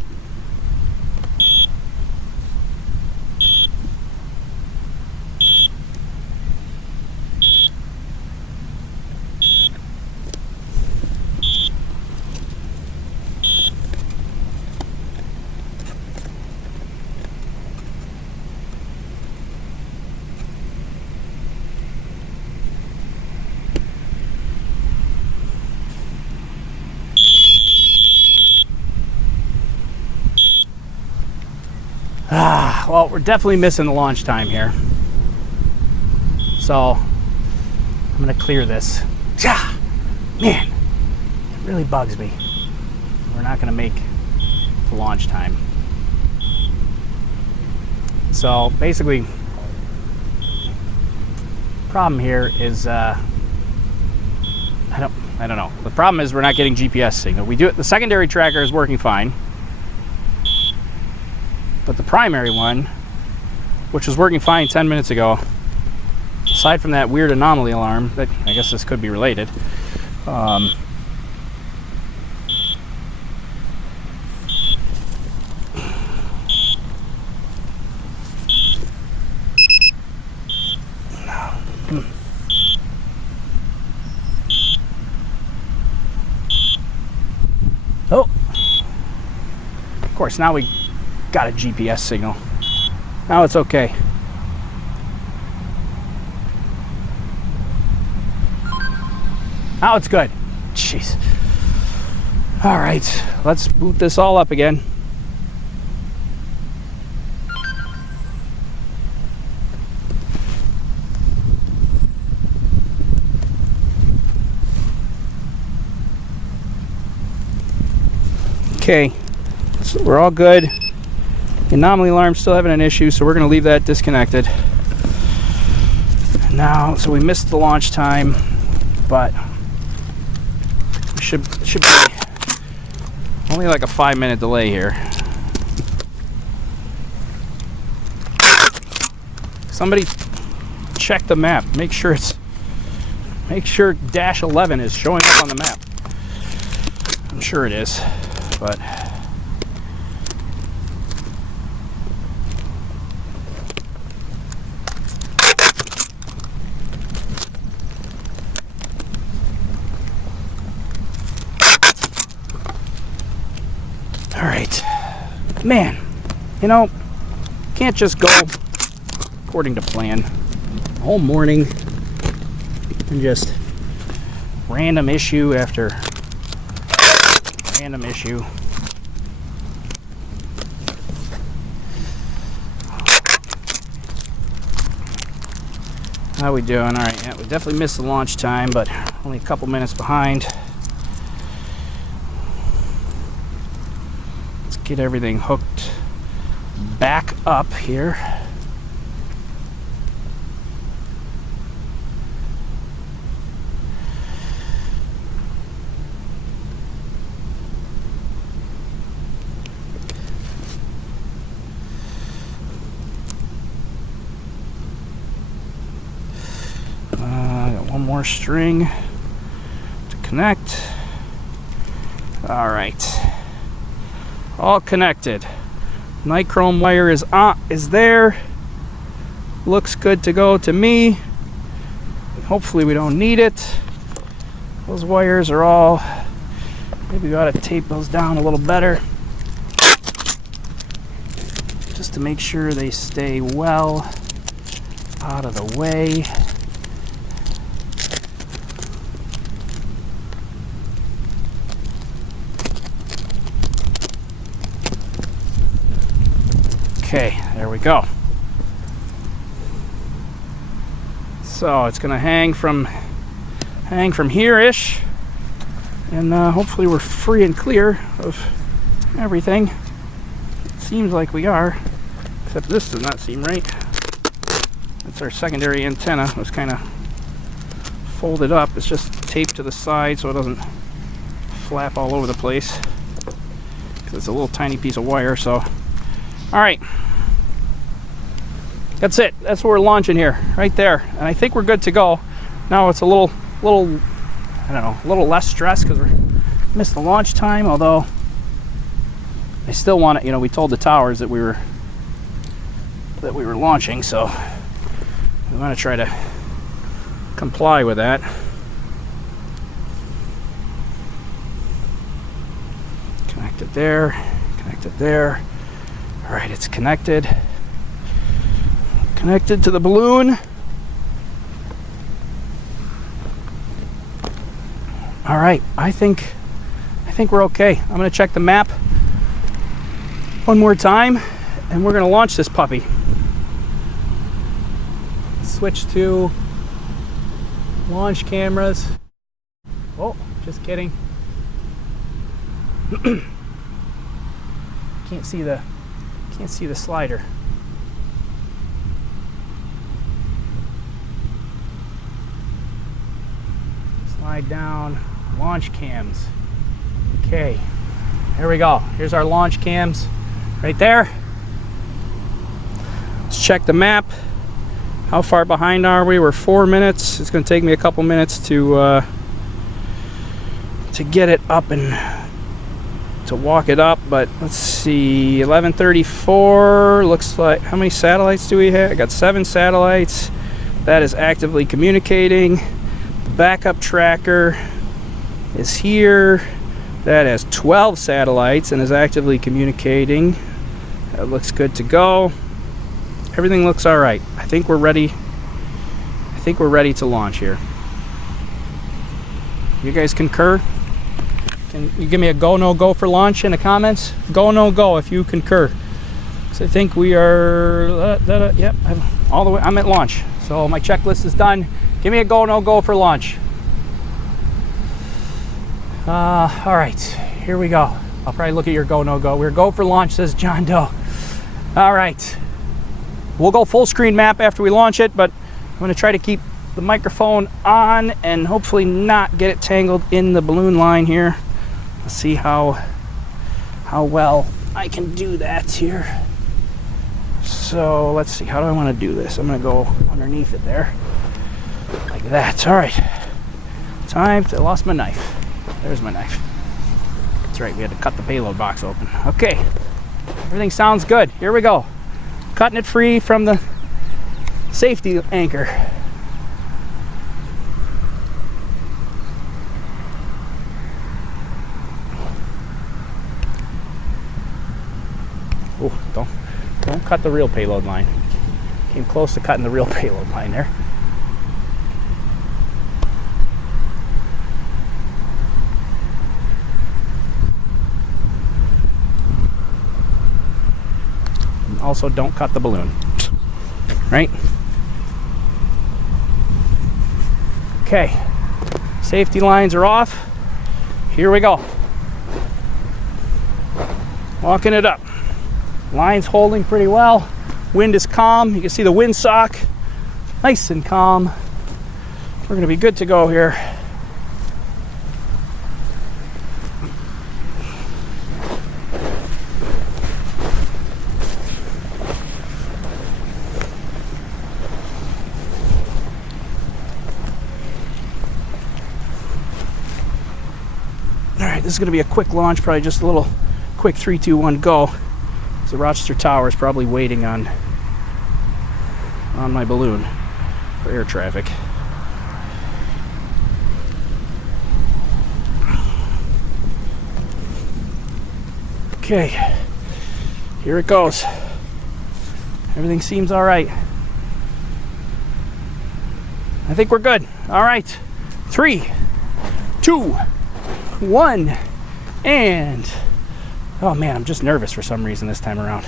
Well, we're definitely missing the launch time here. So, I'm going to clear this. Man, it really bugs me. We're not going to make the launch time. So, basically, problem here is, I don't know. The problem is we're not getting GPS signal. The secondary tracker is working fine. But the primary one, which was working fine 10 minutes ago, aside from that weird anomaly alarm, that I guess this could be related, oh, of course, now we got a GPS signal. Now it's okay. Now it's good. Jeez. All right, let's boot this all up again. Okay, so we're all good. The anomaly alarm's still having an issue, so we're going to leave that disconnected. Now, so we missed the launch time, but we should be only like a 5-minute delay here. Somebody check the map. Make sure dash 11 is showing up on the map. I'm sure it is, but man, you know, can't just go according to plan all morning and just random issue after random issue. How we doing? All right, yeah, we definitely missed the launch time, but only a couple minutes behind. Get everything hooked back up here. more string to connect. All right, all connected. Nichrome wire is there. Looks good to go to me. Hopefully we don't need it. Those wires are all, maybe we ought to tape those down a little better, just to make sure they stay well out of the way. Okay, there we go. So it's gonna hang from here-ish, and hopefully we're free and clear of everything. It seems like we are, except this does not seem right. That's our secondary antenna. It was kind of folded up. It's just taped to the side so it doesn't flap all over the place, because it's a little tiny piece of wire. So, all right, that's it. That's what we're launching here, right there. And I think we're good to go. Now it's a little, I don't know, a little less stress because we missed the launch time. Although I still want to, we told the towers that we were launching, so we want to try to comply with that. Connect it there, connect it there. All right, it's connected. Connected to the balloon. All right, I think we're okay. I'm gonna check the map one more time, and we're gonna launch this puppy. Switch to launch cameras. Oh, just kidding. Can't see the slider. Slide down, launch cams. Okay, here we go. Here's our launch cams right there. Let's check the map. How far behind are we? We're 4 minutes. It's going to take me a couple minutes to get it up and to walk it up. But let's see, 11:34. Looks like, how many satellites do we have? I got 7 satellites. That is actively communicating. The backup tracker is here. That has 12 satellites and is actively communicating. That looks good to go. Everything looks all right. I think we're ready. I think we're ready to launch here. You guys concur? Can you give me a go, no go for launch in the comments? Go, no go if you concur. Because I think we are, yep, all the way, I'm at launch. So my checklist is done. Give me a go, no go for launch. All right, here we go. I'll probably look at your go, no go. We're go for launch, says John Doe. All right. We'll go full screen map after we launch it, but I'm going to try to keep the microphone on and hopefully not get it tangled in the balloon line here. Let's see how well I can do that here. So let's see, how do I want to do this? I'm going to go underneath it there, like that. All right, time to, I lost my knife. There's my knife. That's right, we had to cut the payload box open. Okay, everything sounds good. Here we go. Cutting it free from the safety anchor. Oh, don't cut the real payload line. Came close to cutting the real payload line there. Also, don't cut the balloon, right? Okay, safety lines are off. Here we go. Walking it up. Line's holding pretty well. Wind is calm. You can see the windsock, nice and calm. We're gonna be good to go here. right, this is going to be a quick launch, probably just a little quick 3, 2, 1, go. The Rochester Tower is probably waiting on my balloon for air traffic. Okay, here it goes. Everything seems all right. I think we're good. All right, 3, 2, 1, and oh man, I'm just nervous for some reason this time around.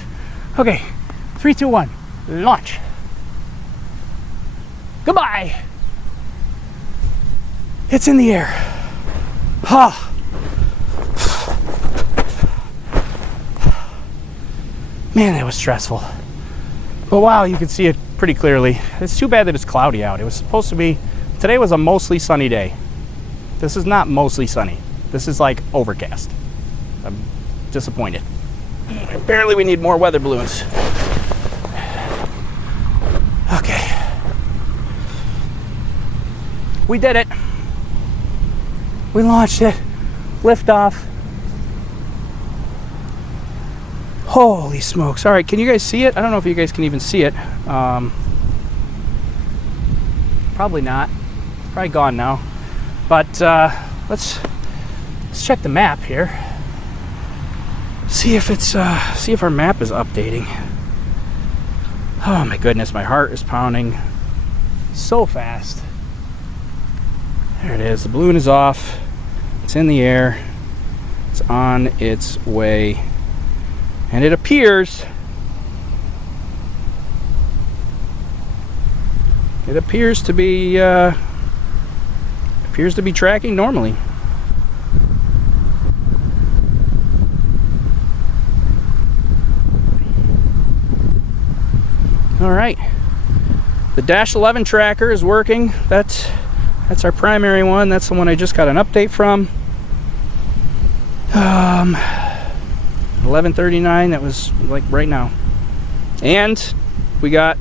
Okay, 3, 2, 1, launch. Goodbye. It's in the air. Ha. Man, that was stressful. But wow, you can see it pretty clearly. It's too bad that it's cloudy out. It was supposed to be, today was a mostly sunny day. This is not mostly sunny. This is like overcast. I'm disappointed. Apparently we need more weather balloons. Okay. We did it. We launched it. Liftoff. Holy smokes. All right, can you guys see it? I don't know if you guys can even see it. Probably not. Probably gone now. But let's check the map here. See if it's see if our map is updating. Oh my goodness, my heart is pounding so fast. There it is. The balloon is off. It's in the air. It's on its way. And it appears to be tracking normally. All right, the Dash 11 tracker is working. That's our primary one. That's the one I just got an update from. 11:39. That was like right now. And we got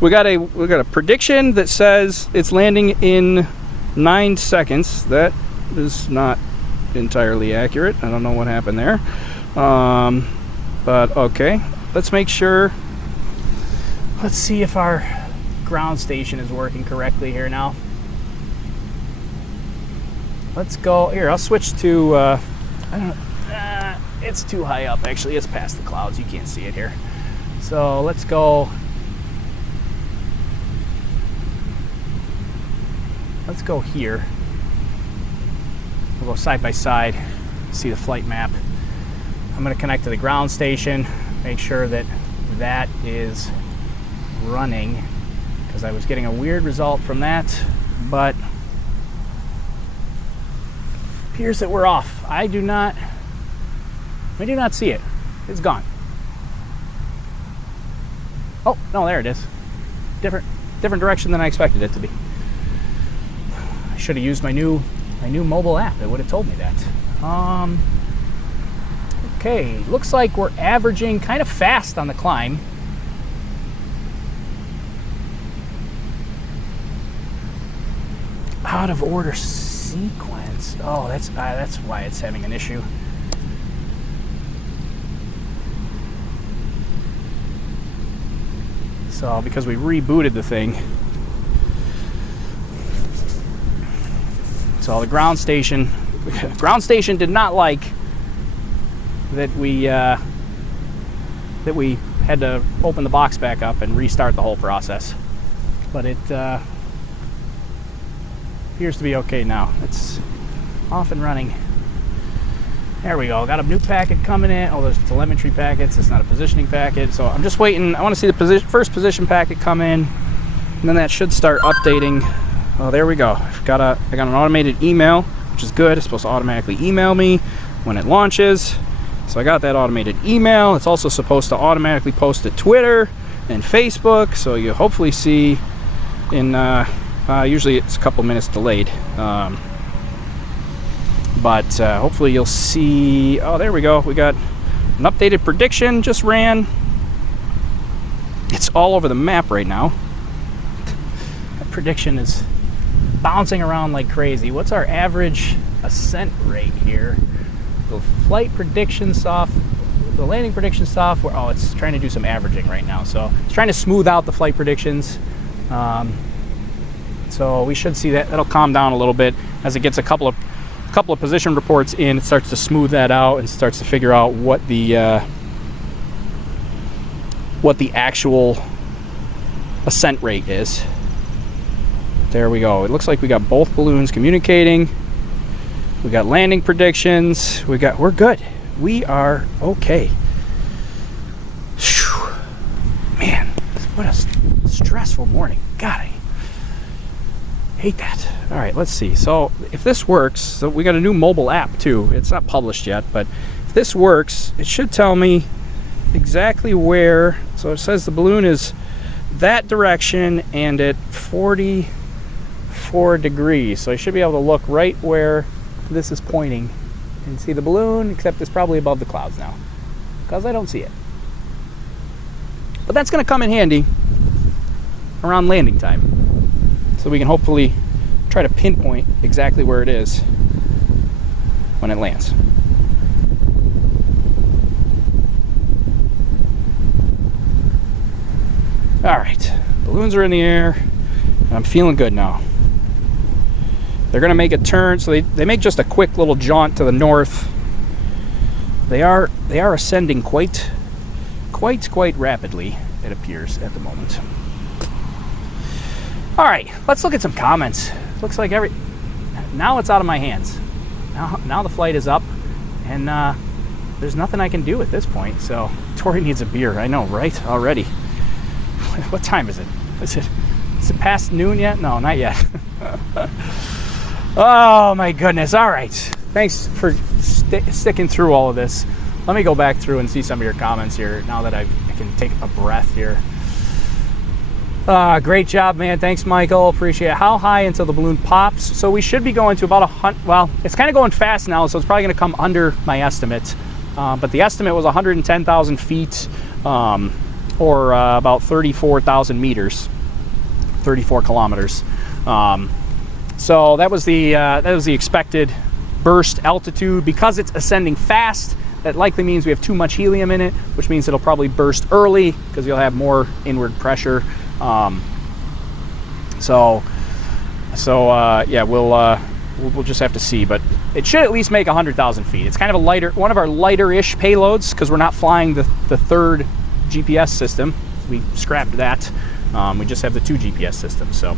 we got a prediction that says it's landing in 9 seconds. That is not entirely accurate. I don't know what happened there. But okay, let's make sure. Let's see if our ground station is working correctly here now. Let's go here. I'll switch to I don't know. It's too high up, actually. It's past the clouds. You can't see it here. So let's go. Let's go here. We'll go side by side, see the flight map. I'm going to connect to the ground station, make sure that that is running, because I was getting a weird result from that, but appears that we're off. I do not see it. It's gone. Oh, no, there it is. Different direction than I expected it to be. I should have used my new mobile app. It would have told me that. Okay, looks like we're averaging kind of fast on the climb. Out of order sequence. Oh, that's why it's having an issue. So because we rebooted the thing, so the ground station did not like that we had to open the box back up and restart the whole process. But it appears to be okay now. It's off and running. There we go. Got a new packet coming in. Oh, there's telemetry packets. It's not a positioning packet. So I'm just waiting. I want to see the first position packet come in, and then that should start updating. Oh, there we go. I got an automated email, which is good. It's supposed to automatically email me when it launches. So I got that automated email. It's also supposed to automatically post to Twitter and Facebook. So you hopefully see in usually it's a couple minutes delayed. But hopefully you'll see. Oh, there we go. We got an updated prediction just ran. It's all over the map right now. That prediction is bouncing around like crazy. What's our average ascent rate here. The flight prediction software, the landing prediction software, oh, it's trying to do some averaging right now. So it's trying to smooth out the flight predictions. So we should see that that'll calm down a little bit as it gets a couple of position reports in. It starts to smooth that out and starts to figure out what the actual ascent rate is. There we go. It looks like we got both balloons communicating. We got landing predictions. We're good. We are okay. Whew. Man, what a stressful morning. God, I hate that. All right, let's see. So if this works, so we got a new mobile app too. It's not published yet, but if this works, it should tell me exactly where. So it says the balloon is that direction and at 44 degrees. So I should be able to look right where this is pointing and see the balloon, except it's probably above the clouds now because I don't see it. But that's going to come in handy around landing time. So we can hopefully try to pinpoint exactly where it is when it lands. All right, balloons are in the air, and I'm feeling good now. They're gonna make a turn, so they make just a quick little jaunt to the north. They are ascending quite rapidly, it appears at the moment. All right, let's look at some comments. Looks like now it's out of my hands. Now the flight is up, and there's nothing I can do at this point. So Tori needs a beer. I know, right? Already. What time is it? Is it past noon yet? No, not yet. Oh my goodness. All right. Thanks for sticking through all of this. Let me go back through and see some of your comments here now that I can take a breath here. Great job, man. Thanks, Michael. Appreciate it. How high until the balloon pops? So we should be going to about 100. Well, it's kind of going fast now, so it's probably going to come under my estimate. But the estimate was 110,000 feet, or about 34,000 meters, 34 kilometers. So that was the expected burst altitude. Because it's ascending fast, that likely means we have too much helium in it, which means it'll probably burst early because you'll have more inward pressure. Yeah, we'll just have to see, but it should at least make 100,000 feet. It's kind of one of our lighter-ish payloads because we're not flying the third GPS system. We scrapped that. We just have the 2 GPS systems. So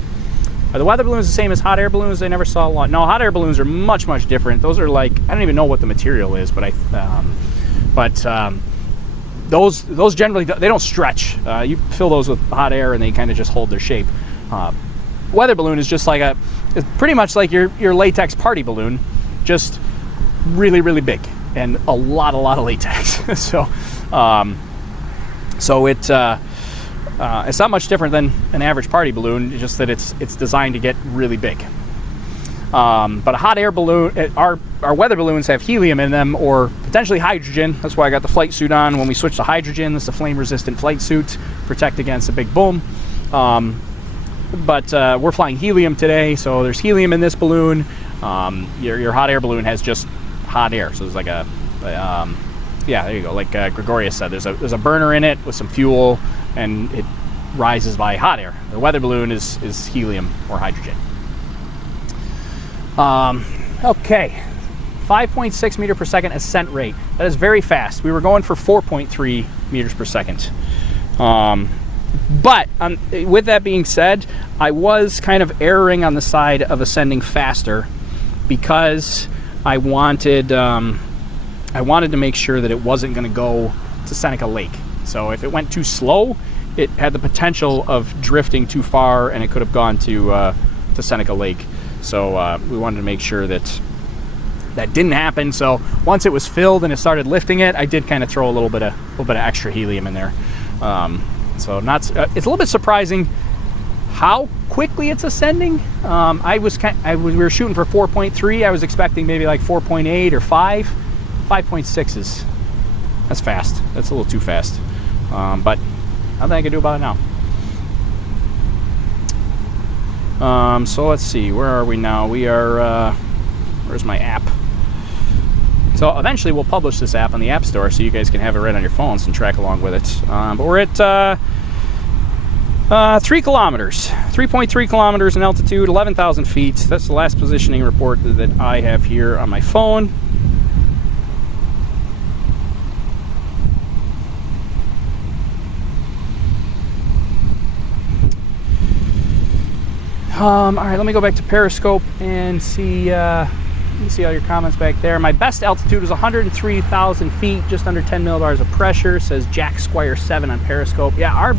are the weather balloons the same as hot air balloons? They never saw one. No, hot air balloons are much different. Those are like, I don't even know what the material is, but those generally, they don't stretch. You fill those with hot air and they kind of just hold their shape. Weather balloon is just like it's pretty much like your latex party balloon, just really big and a lot of latex. So it's not much different than an average party balloon, just that it's designed to get really big. But a hot air balloon, our weather balloons have helium in them or potentially hydrogen. That's why I got the flight suit on. When we switch to hydrogen, this is a flame-resistant flight suit, protect against a big boom. But we're flying helium today, so there's helium in this balloon. Your hot air balloon has just hot air, so there's like yeah, there you go. Like Gregorius said, there's a burner in it with some fuel, and it rises by hot air. The weather balloon is helium or hydrogen. Okay, 5.6 meter per second ascent rate. That is very fast. We were going for 4.3 meters per second. But with that being said, I was kind of erring on the side of ascending faster because I wanted to make sure that it wasn't going to go to Seneca Lake. So if it went too slow, it had the potential of drifting too far, and it could have gone to Seneca Lake. So we wanted to make sure that didn't happen. So once it was filled and it started lifting it, I did kind of throw a little bit of extra helium in there. So it's a little bit surprising how quickly it's ascending. We were shooting for 4.3. I was expecting maybe like 4.8 or 5. 5.6 that's fast. That's a little too fast. But nothing I can do about it now. So let's see, where are we now? We are Where's my app? So eventually we'll publish this app on the App Store so you guys can have it right on your phones and track along with it. But we're at 3 kilometers, 3.3 kilometers in altitude, 11,000 feet. That's the last positioning report that I have here on my phone. All right, let me go back to Periscope and see. You see all your comments back there. My best altitude was 103,000 feet, just under 10 millibars of pressure. Says Jack Squire 7 on Periscope. Yeah,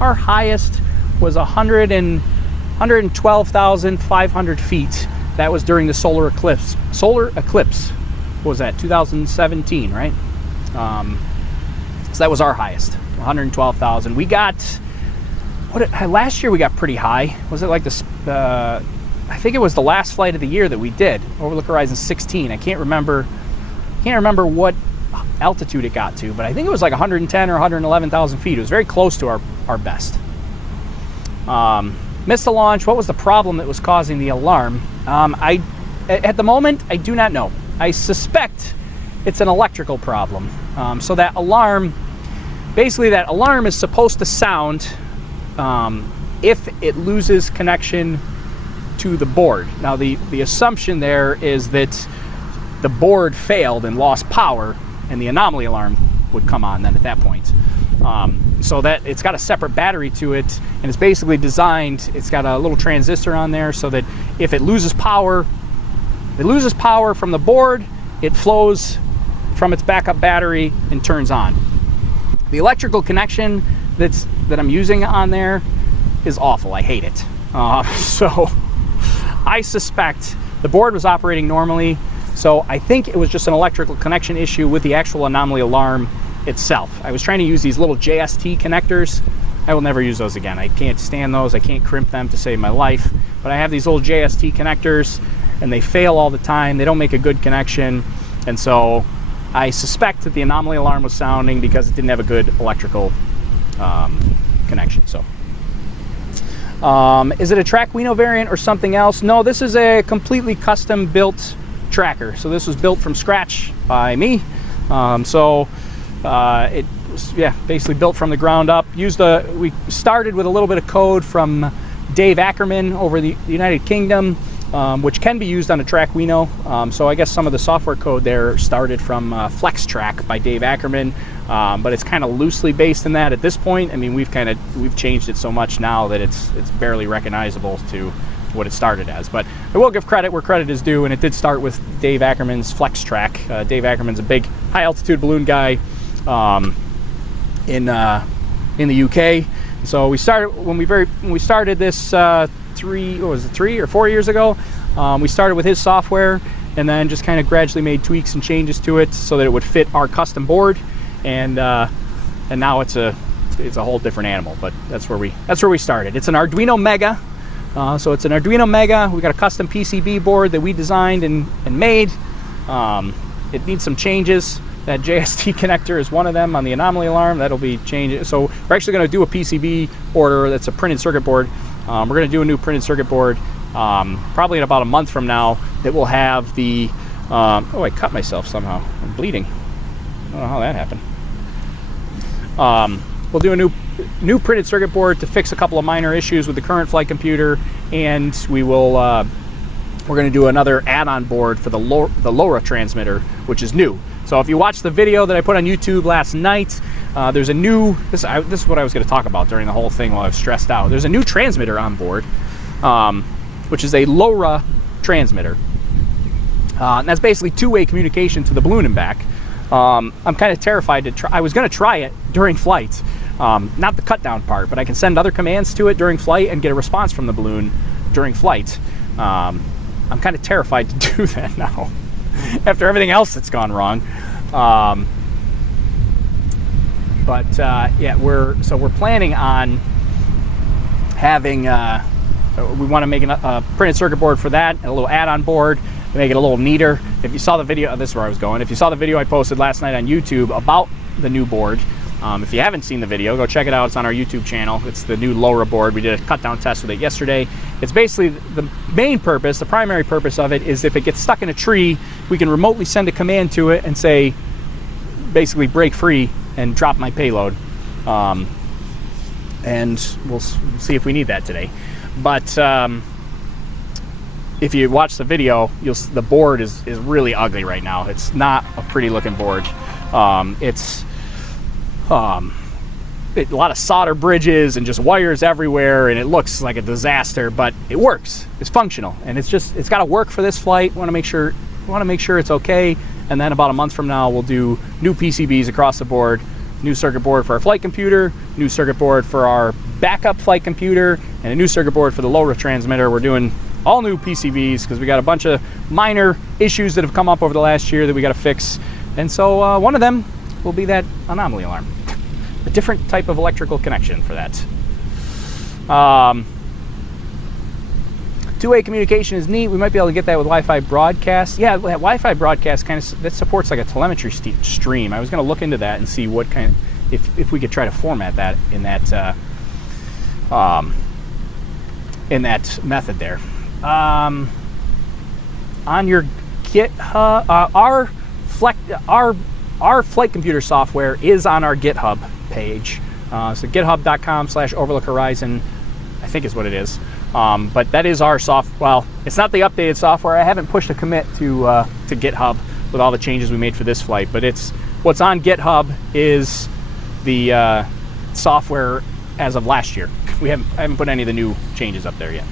our highest was 112,500 feet. That was during the solar eclipse. What was that? 2017, right? So that was our highest, 112,000. We got last year. We got pretty high. Was it like this? I think it was the last flight of the year that we did, Overlook Horizon 16. I can't remember what altitude it got to, but I think it was like 110 or 111,000 feet. It was very close to our best. Missed the launch. What was the problem that was causing the alarm? At the moment, I do not know. I suspect it's an electrical problem. So that alarm is supposed to sound if it loses connection to the board. Now the assumption there is that the board failed and lost power, and the anomaly alarm would come on then at that point. So that it's got a separate battery to it, and it's basically designed, it's got a little transistor on there so that if it loses power from the board, it flows from its backup battery and turns on. The electrical connection that I'm using on there is awful. I hate it. So I suspect the board was operating normally, so I think it was just an electrical connection issue with the actual anomaly alarm itself. I was trying to use these little JST connectors. I will never use those again. I can't stand those. I can't crimp them to save my life. But I have these little JST connectors, and they fail all the time. They don't make a good connection, and so I suspect that the anomaly alarm was sounding because it didn't have a good electrical connection. So. Is it a Traquino variant or something else? No, this is a completely custom built tracker. So this was built from scratch by me. It was basically built from the ground up. We started with a little bit of code from Dave Ackerman over the United Kingdom, which can be used on a Traquino. So I guess some of the software code there started from FlexTrack by Dave Ackerman. But it's kind of loosely based in that at this point. I mean, we've changed it so much now that it's barely recognizable to what it started as. But I will give credit where credit is due, and it did start with Dave Ackerman's FlexTrack. Dave Ackerman's a big high altitude balloon guy in the UK. So we started when we started this 3 or 4 years ago. We started with his software, and then just kind of gradually made tweaks and changes to it so that it would fit our custom board. And now it's a whole different animal, but that's where we started. It's an Arduino Mega, so it's an Arduino Mega. We got a custom PCB board that we designed and made. It needs some changes. That JST connector is one of them on the anomaly alarm. That'll be changed. So we're actually going to do a PCB order that's a printed circuit board. We're going to do a new printed circuit board probably in about a month from now that will have the. I cut myself somehow. I'm bleeding. I don't know how that happened. We'll do a new printed circuit board to fix a couple of minor issues with the current flight computer, and we're going to do another add-on board for the LoRa transmitter, which is new. So if you watch the video that I put on YouTube last night, there's a new. This is what I was going to talk about during the whole thing while I was stressed out. There's a new transmitter on board, which is a LoRa transmitter, and that's basically two-way communication to the balloon and back. I'm kind of terrified to try. I was going to try it during flight, not the cut down part, but I can send other commands to it during flight and get a response from the balloon during flight. I'm kind of terrified to do that now after everything else that's gone wrong. We're planning on having. We want to make a printed circuit board for that, a little add-on board. Make it a little neater. If you saw the video, this is where I was going. If you saw the video I posted last night on YouTube about the new board, If you haven't seen the video, go check it out. It's on our YouTube channel. It's the new LoRa board. We did a cut-down test with it yesterday. It's basically the main purpose, the primary purpose of it is if it gets stuck in a tree, we can remotely send a command to it and say, basically break free and drop my payload. And we'll see if we need that today. But if you watch the video, the board is really ugly right now. It's not a pretty looking board. It's a lot of solder bridges and just wires everywhere, and it looks like a disaster, but it works. It's functional, and it's got to work for this flight. We want to make sure it's okay. And then about a month from now, we'll do new PCBs across the board, new circuit board for our flight computer, new circuit board for our backup flight computer, and a new circuit board for the LoRa transmitter. We're doing all new PCBs because we got a bunch of minor issues that have come up over the last year that we got to fix. And so one of them will be that anomaly alarm, a different type of electrical connection for that. Two-way communication is neat. We might be able to get that with Wi-Fi broadcast. Yeah, that Wi-Fi broadcast that supports like a telemetry stream. I was going to look into that and see what kind of, if we could try to format that in that method there. On your GitHub, our flight computer software is on our GitHub page. So github.com/overlookhorizon, I think is what it is. But that is our well, it's not the updated software. I haven't pushed a commit to GitHub with all the changes we made for this flight, but what's on GitHub is the software as of last year. I haven't put any of the new changes up there yet.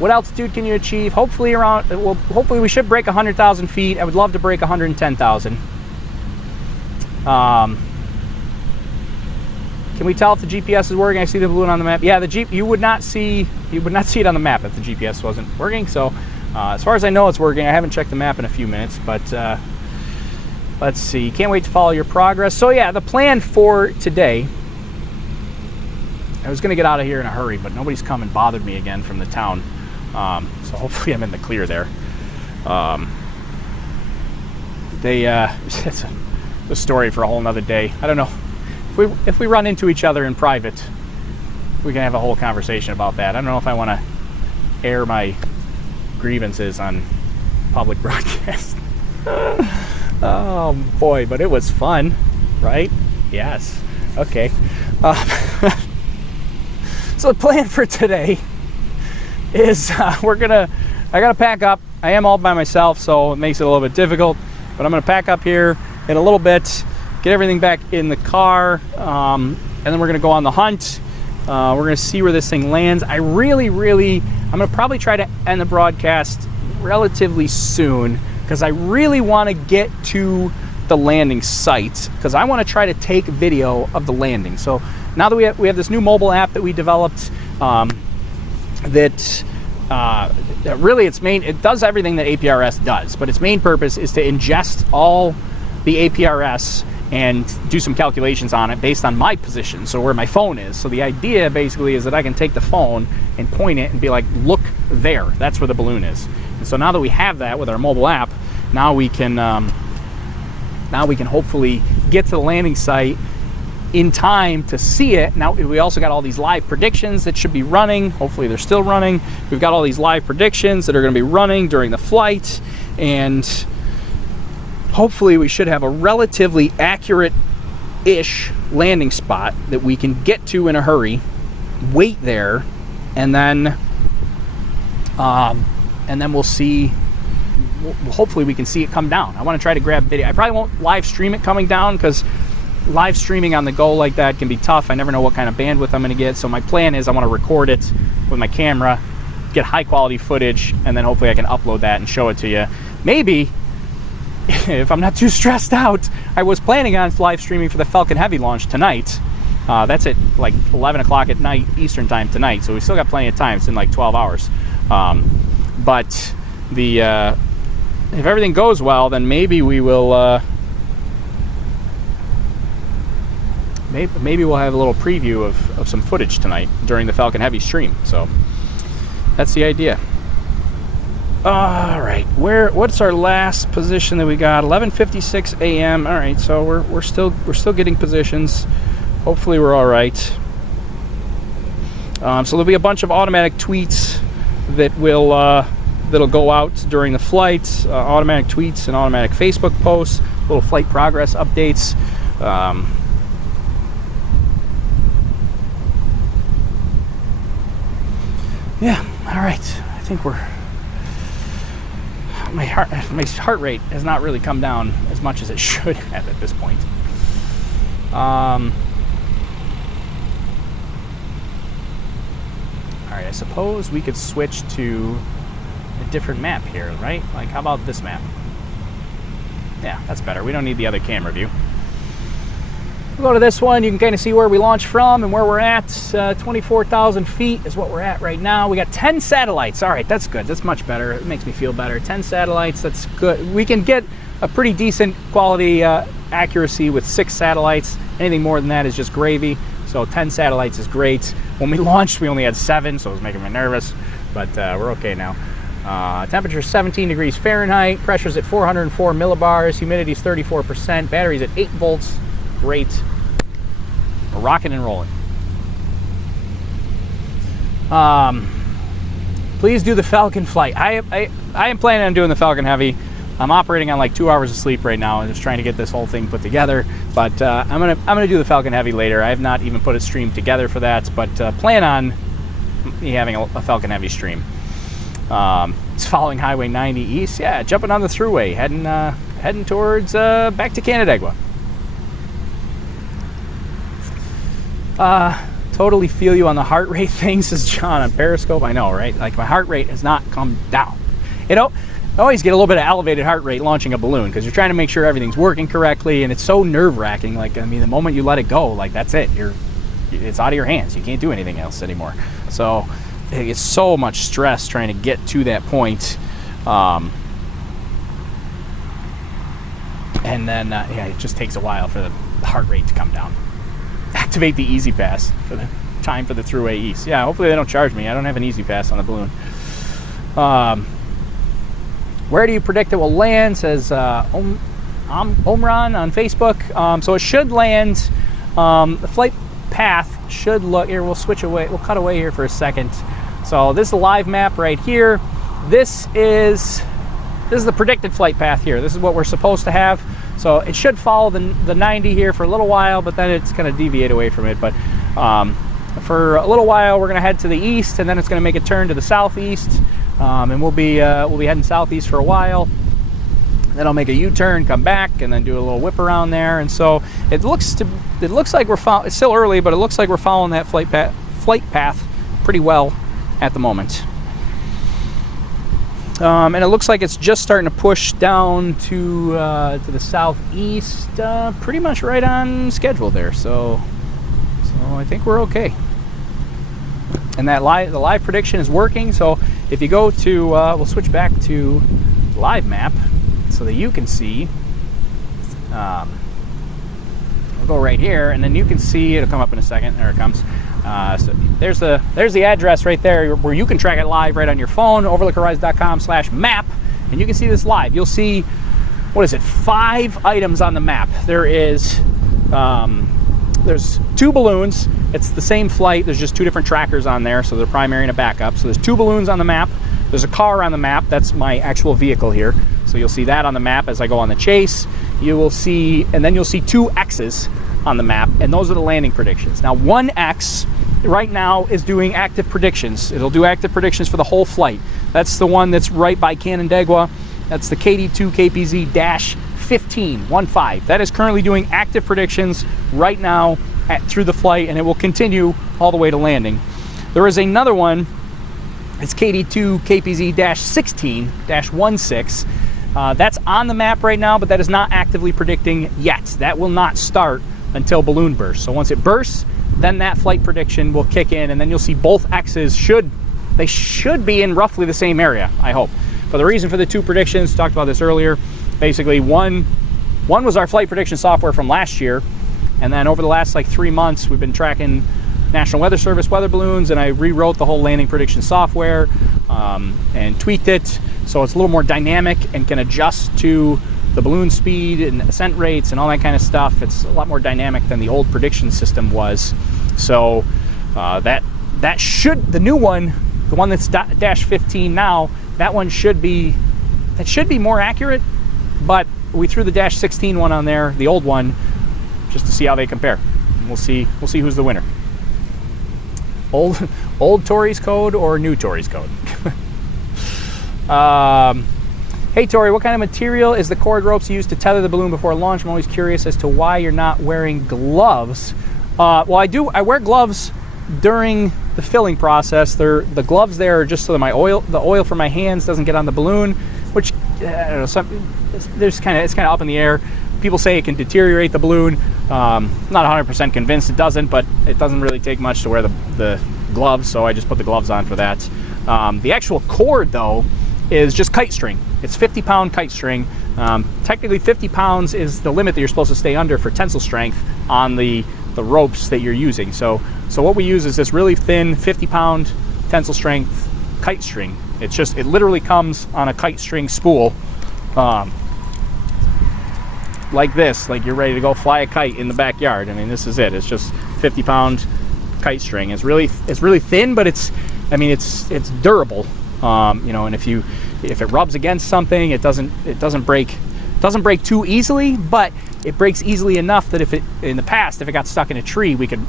What altitude can you achieve? Hopefully hopefully we should break 100,000 feet. I would love to break 110,000. Can we tell if the GPS is working? I see the balloon on the map. Yeah, you would not see it on the map if the GPS wasn't working. So as far as I know, it's working. I haven't checked the map in a few minutes, but let's see. Can't wait to follow your progress. So yeah, the plan for today, I was going to get out of here in a hurry, but nobody's come and bothered me again from the town. So hopefully I'm in the clear there. It's a story for a whole nother day. I don't know. If we run into each other in private, we can have a whole conversation about that. I don't know if I want to air my grievances on public broadcast. Oh boy, but it was fun, right? Yes. Okay. So the plan for today is I gotta pack up. I am all by myself, so it makes it a little bit difficult, but I'm gonna pack up here in a little bit, get everything back in the car, and then we're gonna go on the hunt. We're gonna see where this thing lands. I'm gonna probably try to end the broadcast relatively soon because I really want to get to the landing site because I want to try to take video of the landing. So now that we have this new mobile app that we developed, that really it does everything that APRS does, but its main purpose is to ingest all the APRS and do some calculations on it based on my position, so where my phone is. So the idea basically is that I can take the phone and point it and be like, look there, that's where the balloon is. And so now that we have that with our mobile app, now we can hopefully get to the landing site in time to see it. Now we also got all these live predictions that should be running. Hopefully they're still running. We've got all these live predictions that are going to be running during the flight, and hopefully we should have a relatively accurate-ish landing spot that we can get to in a hurry, wait there, and then we'll see. Hopefully we can see it come down. I want to try to grab video. I probably won't live stream it coming down because live streaming on the go like that can be tough. I never know what kind of bandwidth I'm going to get. So my plan is I want to record it with my camera, get high quality footage, and then hopefully I can upload that and show it to you. Maybe, if I'm not too stressed out, I was planning on live streaming for the Falcon Heavy launch tonight. That's at like 11 o'clock at night Eastern time tonight. So we still got plenty of time. It's in like 12 hours. But if everything goes well, then maybe we will maybe we'll have a little preview of some footage tonight during the Falcon Heavy stream. So that's the idea. All right, what's our last position that we got? 11:56 a.m. All right, so we're still getting positions. Hopefully we're all right. So there'll be a bunch of automatic tweets that that'll go out during the flight. Automatic tweets and automatic Facebook posts, little flight progress updates. Yeah, all right. I think my heart rate has not really come down as much as it should have at this point. All right, I suppose we could switch to a different map here, right? Like, how about this map? Yeah, that's better. We don't need the other camera view. We'll go to this one. You can kind of see where we launched from and where we're at. 24,000 feet is what we're at right now. We got 10 satellites. All right, that's good. That's much better. It makes me feel better. 10 satellites, that's good. We can get a pretty decent quality accuracy with 6 satellites. Anything more than that is just gravy. So 10 satellites is great. When we launched, we only had 7, so it was making me nervous. But we're okay now. Temperature 17 degrees Fahrenheit. Pressure's at 404 millibars. Humidity is 34%. Battery's at 8 volts. Great. We're rocking and rolling. Please do the Falcon flight. I am planning on doing the Falcon Heavy. I'm operating on like 2 hours of sleep right now and just trying to get this whole thing put together. But I'm gonna do the Falcon Heavy later. I have not even put a stream together for that, but plan on me having a Falcon Heavy stream. It's following Highway 90 east. Yeah, jumping on the thruway, heading towards back to Canandaigua. Totally feel you on the heart rate thing, says John on Periscope. I know, right? Like, my heart rate has not come down. You know, I always get a little bit of elevated heart rate launching a balloon because you're trying to make sure everything's working correctly, and it's so nerve-wracking. Like, I mean, the moment you let it go, like, that's it. It's out of your hands. You can't do anything else anymore. So it's so much stress trying to get to that point. And then, yeah, it just takes a while for the heart rate to come down. Activate the Easy Pass for the time for the Thruway East. Yeah, hopefully they don't charge me. I don't have an Easy Pass on the balloon. Where do you predict it will land? Says Omran on Facebook. So it should land. The flight path should look here. We'll switch away. We'll cut away here for a second. So this is the live map right here. This is the predicted flight path here. This is what we're supposed to have. So it should follow the 90 here for a little while, but then it's going to deviate away from it. But for a little while, we're going to head to the east, and then it's going to make a turn to the southeast, and we'll be heading southeast for a while. Then I'll make a U-turn, come back, and then do a little whip around there. And so it looks like we're it's still early, but it looks like we're following that flight path pretty well at the moment. And it looks like it's just starting to push down to the southeast, pretty much right on schedule there. So I think we're okay. And that the live prediction is working. So if you go to, we'll switch back to live map so that you can see. We'll go right here, and then you can see it'll come up in a second. There it comes. So there's the address right there where you can track it live right on your phone, overlookhorizon.com/map, and you can see this live. You'll see, what is it, 5 items on the map. There's 2 balloons. It's the same flight. There's just 2 different trackers on there, so they're primary and a backup. So there's 2 balloons on the map. There's a car on the map. That's my actual vehicle here. So you'll see that on the map as I go on the chase. You will see, and then you'll see 2 X's on the map, and those are the landing predictions. Now, 1X right now is doing active predictions. It'll do active predictions for the whole flight. That's the one that's right by Canandaigua. That's the KD2 KPZ-15. That is currently doing active predictions right now through the flight, and it will continue all the way to landing. There is another one. It's KD2 KPZ-16-16. That's on the map right now, but that is not actively predicting yet. That will not start until balloon bursts. So once it bursts, then that flight prediction will kick in, and then you'll see both X's should be in roughly the same area, I hope. But the reason for the 2 predictions, talked about this earlier, basically one was our flight prediction software from last year, and then over the last like 3 months, we've been tracking National Weather Service weather balloons, and I rewrote the whole landing prediction software and tweaked it so it's a little more dynamic and can adjust to the balloon speed and ascent rates and all that kind of stuff. It's a lot more dynamic than the old prediction system was. So that should, the new one, the one that's dash 15 now, that should be more accurate, but we threw the dash 16 one on there, the old one, just to see how they compare. And we'll see who's the winner. Old Tories code or new Tories code? Hey Tori, what kind of material is the cord ropes used to tether the balloon before launch? I'm always curious as to why you're not wearing gloves. Well, I wear gloves during the filling process. The gloves there are just so that the oil from my hands doesn't get on the balloon, which I don't know. It's kind of up in the air. People say it can deteriorate the balloon. Not 100% convinced it doesn't, but it doesn't really take much to wear the gloves, so I just put the gloves on for that. The actual cord, though, is just kite string. It's 50-pound kite string. Technically, 50 pounds is the limit that you're supposed to stay under for tensile strength on the ropes that you're using. So what we use is this really thin 50-pound tensile strength kite string. It literally comes on a kite string spool, like this, like you're ready to go fly a kite in the backyard. I mean, this is it. It's just 50-pound kite string. It's really thin, but it's durable. And if it rubs against something, it doesn't break too easily, but it breaks easily enough that if it got stuck in a tree, we could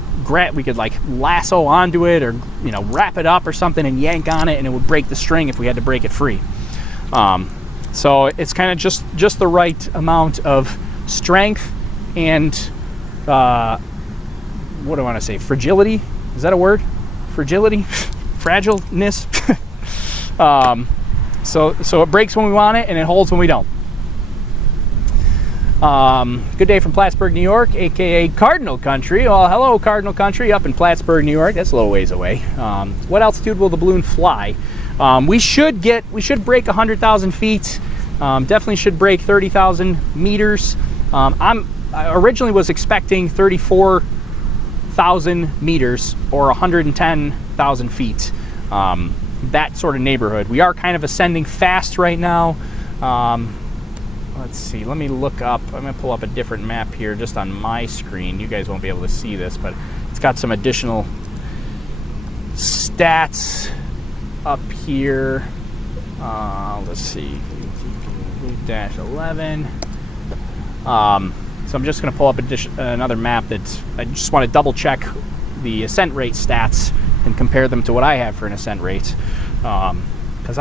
like lasso onto it, or wrap it up or something and yank on it, and it would break the string if we had to break it free. So it's kind of just the right amount of strength and what do I want to say? Fragility? Is that a word? Fragility? Fragileness? So it breaks when we want it, and it holds when we don't. Good day from Plattsburgh, New York, aka Cardinal Country. Well, hello, Cardinal Country, up in Plattsburgh, New York. That's a little ways away. What altitude will the balloon fly? We should break 100,000 feet. Definitely should break 30,000 meters. I originally was expecting 34,000 meters or 110,000 feet. That sort of neighborhood. We are kind of ascending fast right now. Let's see, let me look up. I'm going to pull up a different map here just on my screen. You guys won't be able to see this, but it's got some additional stats up here. Let's see, -11. So I'm just going to pull up another map that I just want to double check the ascent rate stats and compare them to what I have for an ascent rate. Because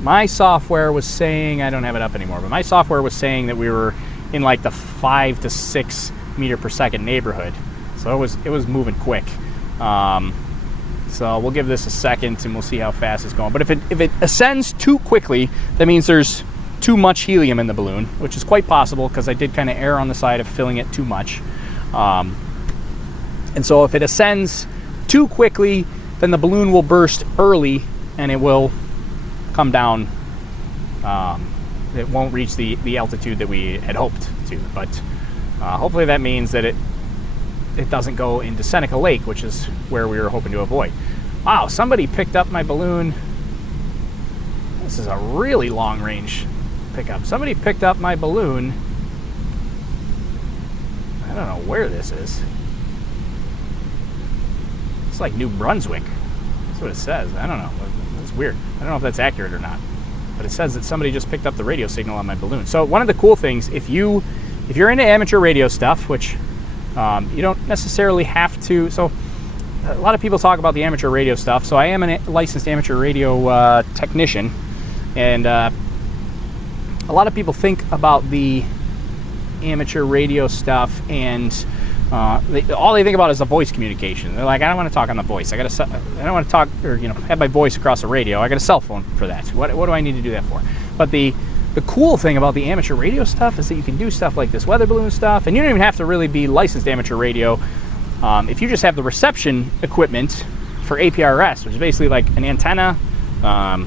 my software was saying, I don't have it up anymore, but my software was saying that we were in like the 5 to 6 meter per second neighborhood. So it was moving quick. So we'll give this a second and we'll see how fast it's going. But if it ascends too quickly, that means there's too much helium in the balloon, which is quite possible because I did kind of err on the side of filling it too much. And so if it ascends too quickly, then the balloon will burst early and it will come down. It won't reach the altitude that we had hoped to, but hopefully that means that it doesn't go into Seneca Lake, which is where we were hoping to avoid. Wow, somebody picked up my balloon. This is a really long range pickup. Somebody picked up my balloon. I don't know where this is. It's like New Brunswick. That's what it says. I don't know. That's weird. I don't know if that's accurate or not. But it says that somebody just picked up the radio signal on my balloon. So one of the cool things, if you're into amateur radio stuff, which you don't necessarily have to. So a lot of people talk about the amateur radio stuff. So I am a licensed amateur radio technician, and a lot of people think about the amateur radio stuff, and all they think about is the voice communication. They're like, I don't want to talk on the voice. I don't want to talk or have my voice across the radio. I got a cell phone for that. What do I need to do that for? But the cool thing about the amateur radio stuff is that you can do stuff like this weather balloon stuff, and you don't even have to really be licensed amateur radio. If you just have the reception equipment for APRS, which is basically like an antenna, a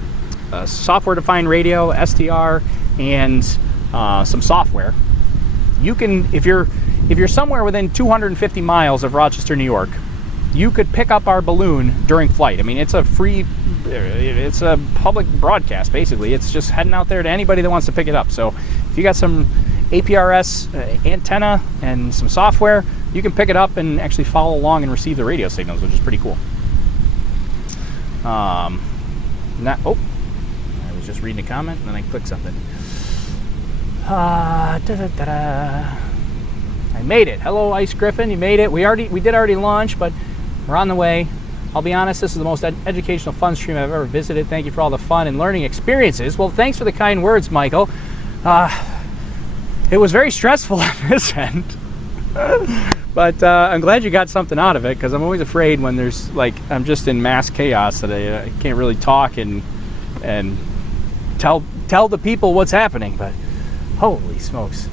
software-defined radio, SDR, and some software, you can, if you're if you're somewhere within 250 miles of Rochester, New York, you could pick up our balloon during flight. I mean, it's a public broadcast, basically. It's just heading out there to anybody that wants to pick it up. So if you got some APRS antenna and some software, you can pick it up and actually follow along and receive the radio signals, which is pretty cool. I was just reading a comment and then I clicked something. I made it. Hello, Ice Griffin. You made it. We did already launch, but we're on the way. I'll be honest, this is the most educational, fun stream I've ever visited. Thank you for all the fun and learning experiences. Well, thanks for the kind words, Michael. It was very stressful on this end. But I'm glad you got something out of it, because I'm always afraid when there's, like, I'm just in mass chaos that I can't really talk and tell the people what's happening. But holy smokes.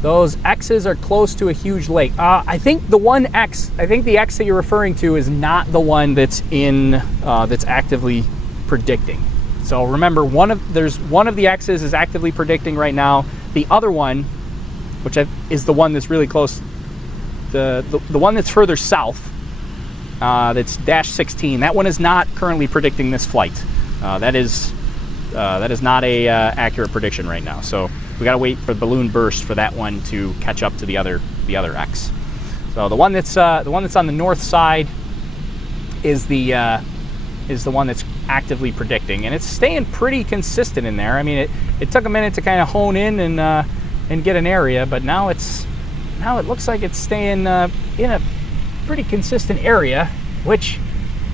Those X's are close to a huge lake. I think the X that you're referring to is not the one that's that's actively predicting. So remember, one of the X's is actively predicting right now. The other one, which is the one that's really close, the one that's further south, that's -16. That one is not currently predicting this flight. That is not a accurate prediction right now. So we got to wait for the balloon burst for that one to catch up to the other X. So the one that's on the north side is the one that's actively predicting, and it's staying pretty consistent in there. I mean, it took a minute to kind of hone in and get an area, but now it looks like it's staying in a pretty consistent area, which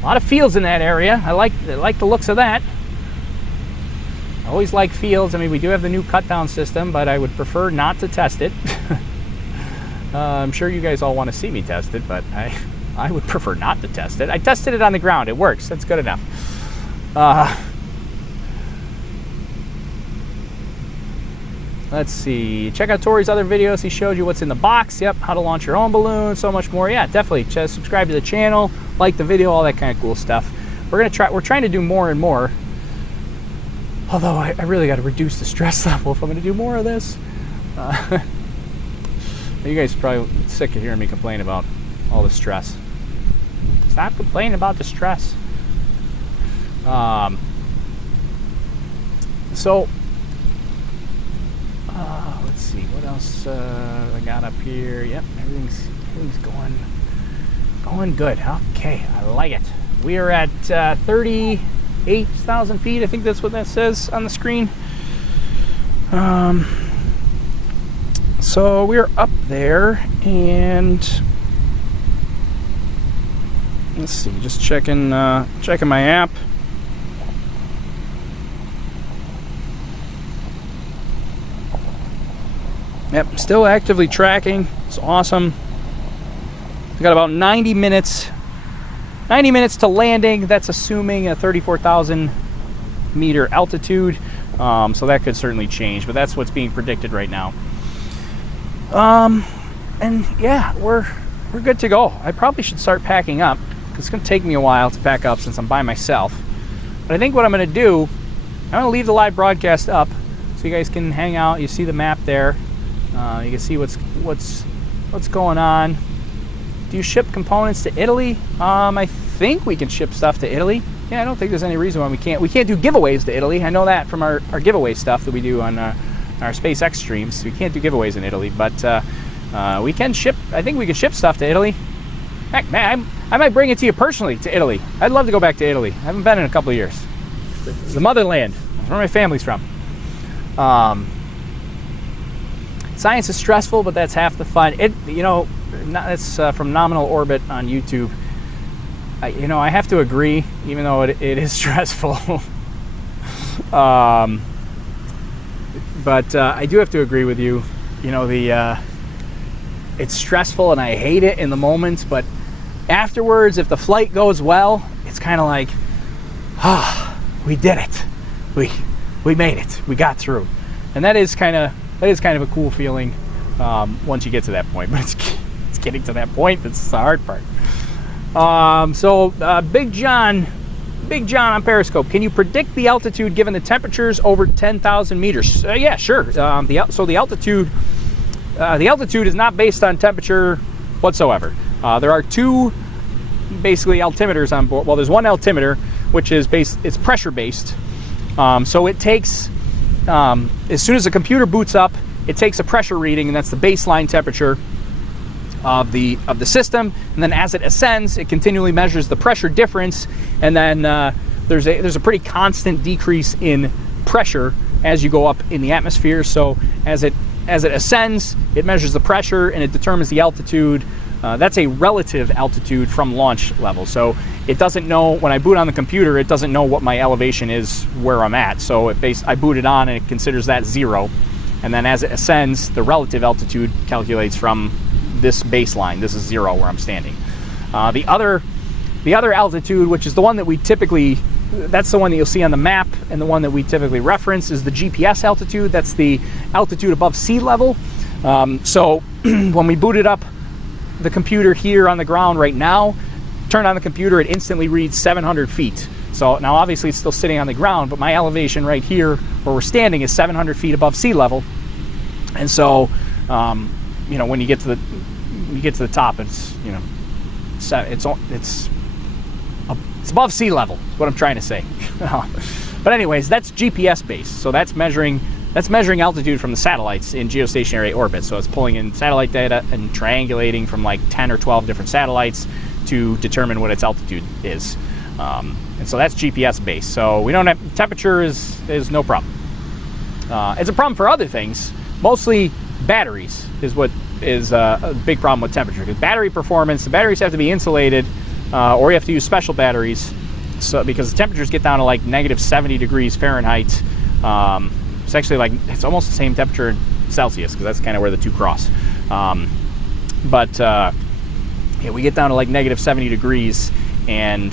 a lot of fields in that area. I like the looks of that. I always like fields. I mean, we do have the new cut down system, but I would prefer not to test it. I'm sure you guys all want to see me test it, but I would prefer not to test it. I tested it on the ground. It works. That's good enough. Let's see. Check out Tori's other videos. He showed you what's in the box. Yep, how to launch your own balloon, so much more. Yeah, definitely. Just subscribe to the channel, like the video, all that kind of cool stuff. We're trying to do more and more. Although I really got to reduce the stress level if I'm going to do more of this. You guys are probably sick of hearing me complain about all the stress. Stop complaining about the stress. Let's see what else I got up here. Yep, everything's going good. Okay, I like it. We are at 38,000 feet. I think that's what that says on the screen. So we're up there, and let's see. Just checking my app. Yep, still actively tracking. It's awesome. We got about 90 minutes to landing. That's assuming a 34,000 meter altitude. So that could certainly change, but that's what's being predicted right now. And yeah, we're good to go. I probably should start packing up, because it's going to take me a while to pack up since I'm by myself. But I think what I'm going to do, I'm going to leave the live broadcast up so you guys can hang out. You see the map there. You can see what's going on. Do you ship components to Italy? I think we can ship stuff to Italy. Yeah, I don't think there's any reason why we can't. We can't do giveaways to Italy. I know that from our giveaway stuff that we do on our Spacex streams. We can't do giveaways in Italy, but we can ship. I think we can ship stuff to Italy. Heck, man, I might bring it to you personally to Italy. I'd love to go back to Italy. I haven't been in a couple of years. The motherland, where my family's from. Science is stressful, but that's half the fun. It's from Nominal Orbit on YouTube. I have to agree, even though it is stressful. But I do have to agree with you. It's stressful and I hate it in the moment, but afterwards, if the flight goes well, it's kind of like, we did it. We made it. We got through. And that is kind of a cool feeling once you get to that point. But it's getting to that point that's the hard part. Big John on Periscope, can you predict the altitude given the temperatures over 10,000 meters? Yeah, sure. The altitude the altitude is not based on temperature whatsoever. There are two basically altimeters on board. Well, there's one altimeter which is it's pressure based. So it takes as soon as the computer boots up, it takes a pressure reading, and that's the baseline temperature of the system. And then as it ascends, it continually measures the pressure difference, and then there's a pretty constant decrease in pressure as you go up in the atmosphere. So as it ascends, it measures the pressure and it determines the altitude. That's a relative altitude from launch level. So it doesn't know, when I boot on the computer, it doesn't know what my elevation is where I'm at. So I boot it on and it considers that 0. And then as it ascends, the relative altitude calculates from this baseline. This is 0 where I'm standing. The other altitude, which is the one that we typically, that's the one that you'll see on the map, and the one that we typically reference is the GPS altitude. That's the altitude above sea level. So when we booted up the computer here on the ground right now, turn on the computer, it instantly reads 700 feet. So now obviously it's still sitting on the ground, but my elevation right here where we're standing is 700 feet above sea level. And so, you know, when you get to the top, it's, you know, it's above sea level, is what I'm trying to say. But anyways, that's GPS based. So that's measuring altitude from the satellites in geostationary orbit. So it's pulling in satellite data and triangulating from like 10 or 12 different satellites to determine what its altitude is. And so that's GPS based. So we don't have, temperature is no problem. It's a problem for other things. Mostly batteries is what is a big problem with temperature. Because battery performance, the batteries have to be insulated, or you have to use special batteries. So because the temperatures get down to like negative 70 degrees Fahrenheit. It's actually like, it's almost the same temperature in Celsius, because that's kind of where the two cross. Yeah, we get down to like negative 70 degrees, and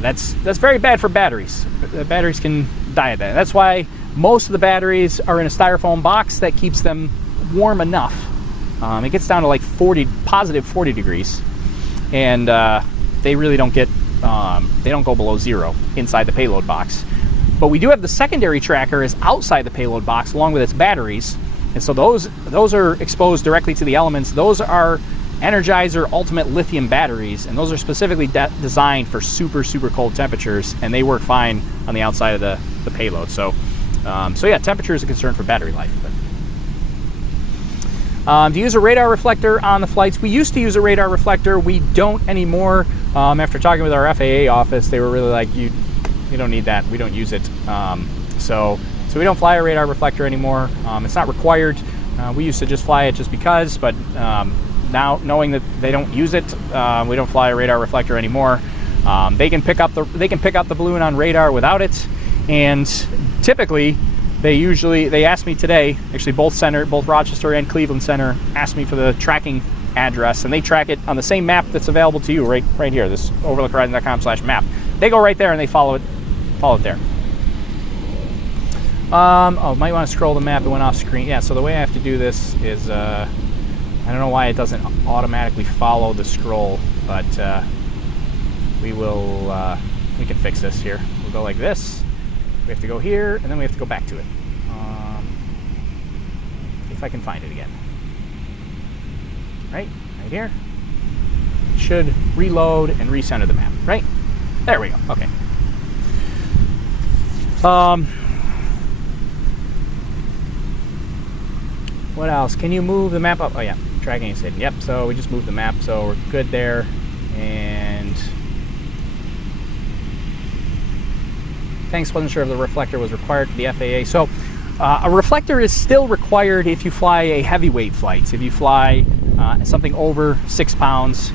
that's very bad for batteries. The batteries can die at that. That's why most of the batteries are in a styrofoam box that keeps them warm enough. It gets down to like positive 40 degrees, and they really don't get, they don't go below 0 inside the payload box. But we do have the secondary tracker is outside the payload box along with its batteries, and so those are exposed directly to the elements. Those are Energizer Ultimate Lithium batteries, and those are specifically designed for super cold temperatures, and they work fine on the outside of the payload. So yeah, temperature is a concern for battery life. But. To use a radar reflector on the flights, we used to use a radar reflector. We don't anymore. After talking with our FAA office, they were really like, you don't need that. We don't use it. So we don't fly a radar reflector anymore. It's not required. We used to just fly it just because, but now knowing that they don't use it, we don't fly a radar reflector anymore. They can pick up the balloon on radar without it, and typically they asked me today, actually both Rochester and Cleveland Center asked me for the tracking address, and they track it on the same map that's available to you right here, this overlookhorizon.com/map. They go right there and they follow it there. Might want to scroll the map. It went off screen. Yeah, so the way I have to do this is, I don't know why it doesn't automatically follow the scroll, but we can fix this here. We'll go like this. We have to go here, and then we have to go back to it. If I can find it again. Right here. It should reload and recenter the map, right? There we go, okay. What else? Can you move the map up? Oh yeah, tracking is hidden. Yep, so we just moved the map, so we're good there. And thanks, wasn't sure if the reflector was required for the FAA. So a reflector is still required if you fly a heavyweight flight. If you fly something over 6 pounds,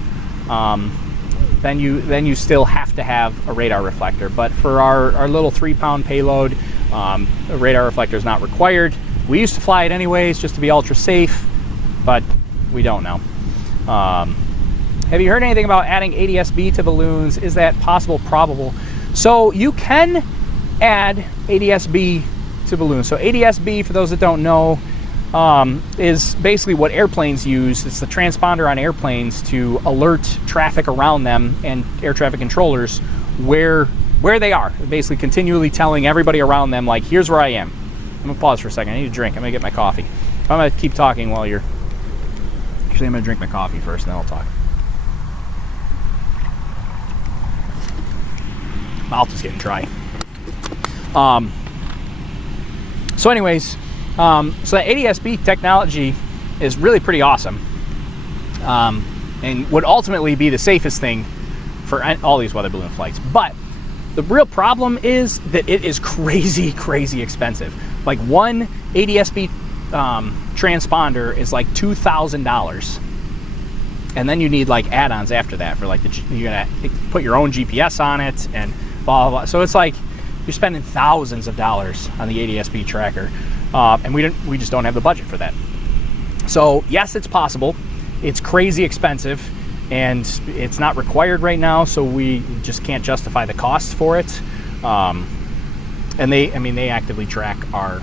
then you still have to have a radar reflector. But for our little 3-pound payload, a radar reflector is not required. We used to fly it anyways just to be ultra safe, but we don't now. Have you heard anything about adding ADS-B to balloons? Is that possible, probable? So you can add ADS-B to balloons. So ADS-B, for those that don't know, is basically what airplanes use. It's the transponder on airplanes to alert traffic around them and air traffic controllers where they are. Basically continually telling everybody around them, like, here's where I am. I'm gonna pause for a second. I need a drink. I'm gonna get my coffee. I'm going to keep talking while you're... Actually, I'm going to drink my coffee first, and then I'll talk. Mouth is getting dry. So anyways, so the ADS-B technology is really pretty awesome, and would ultimately be the safest thing for all these weather balloon flights. But the real problem is that it is crazy, crazy expensive. Like one ADS-B transponder is like $2,000, and then you need like add-ons after that for like you're gonna put your own GPS on it and blah blah blah. So it's like you're spending thousands of dollars on the ADS-B tracker, and we just don't have the budget for that. So yes, it's possible. It's crazy expensive, and it's not required right now, so we just can't justify the costs for it. And they actively track our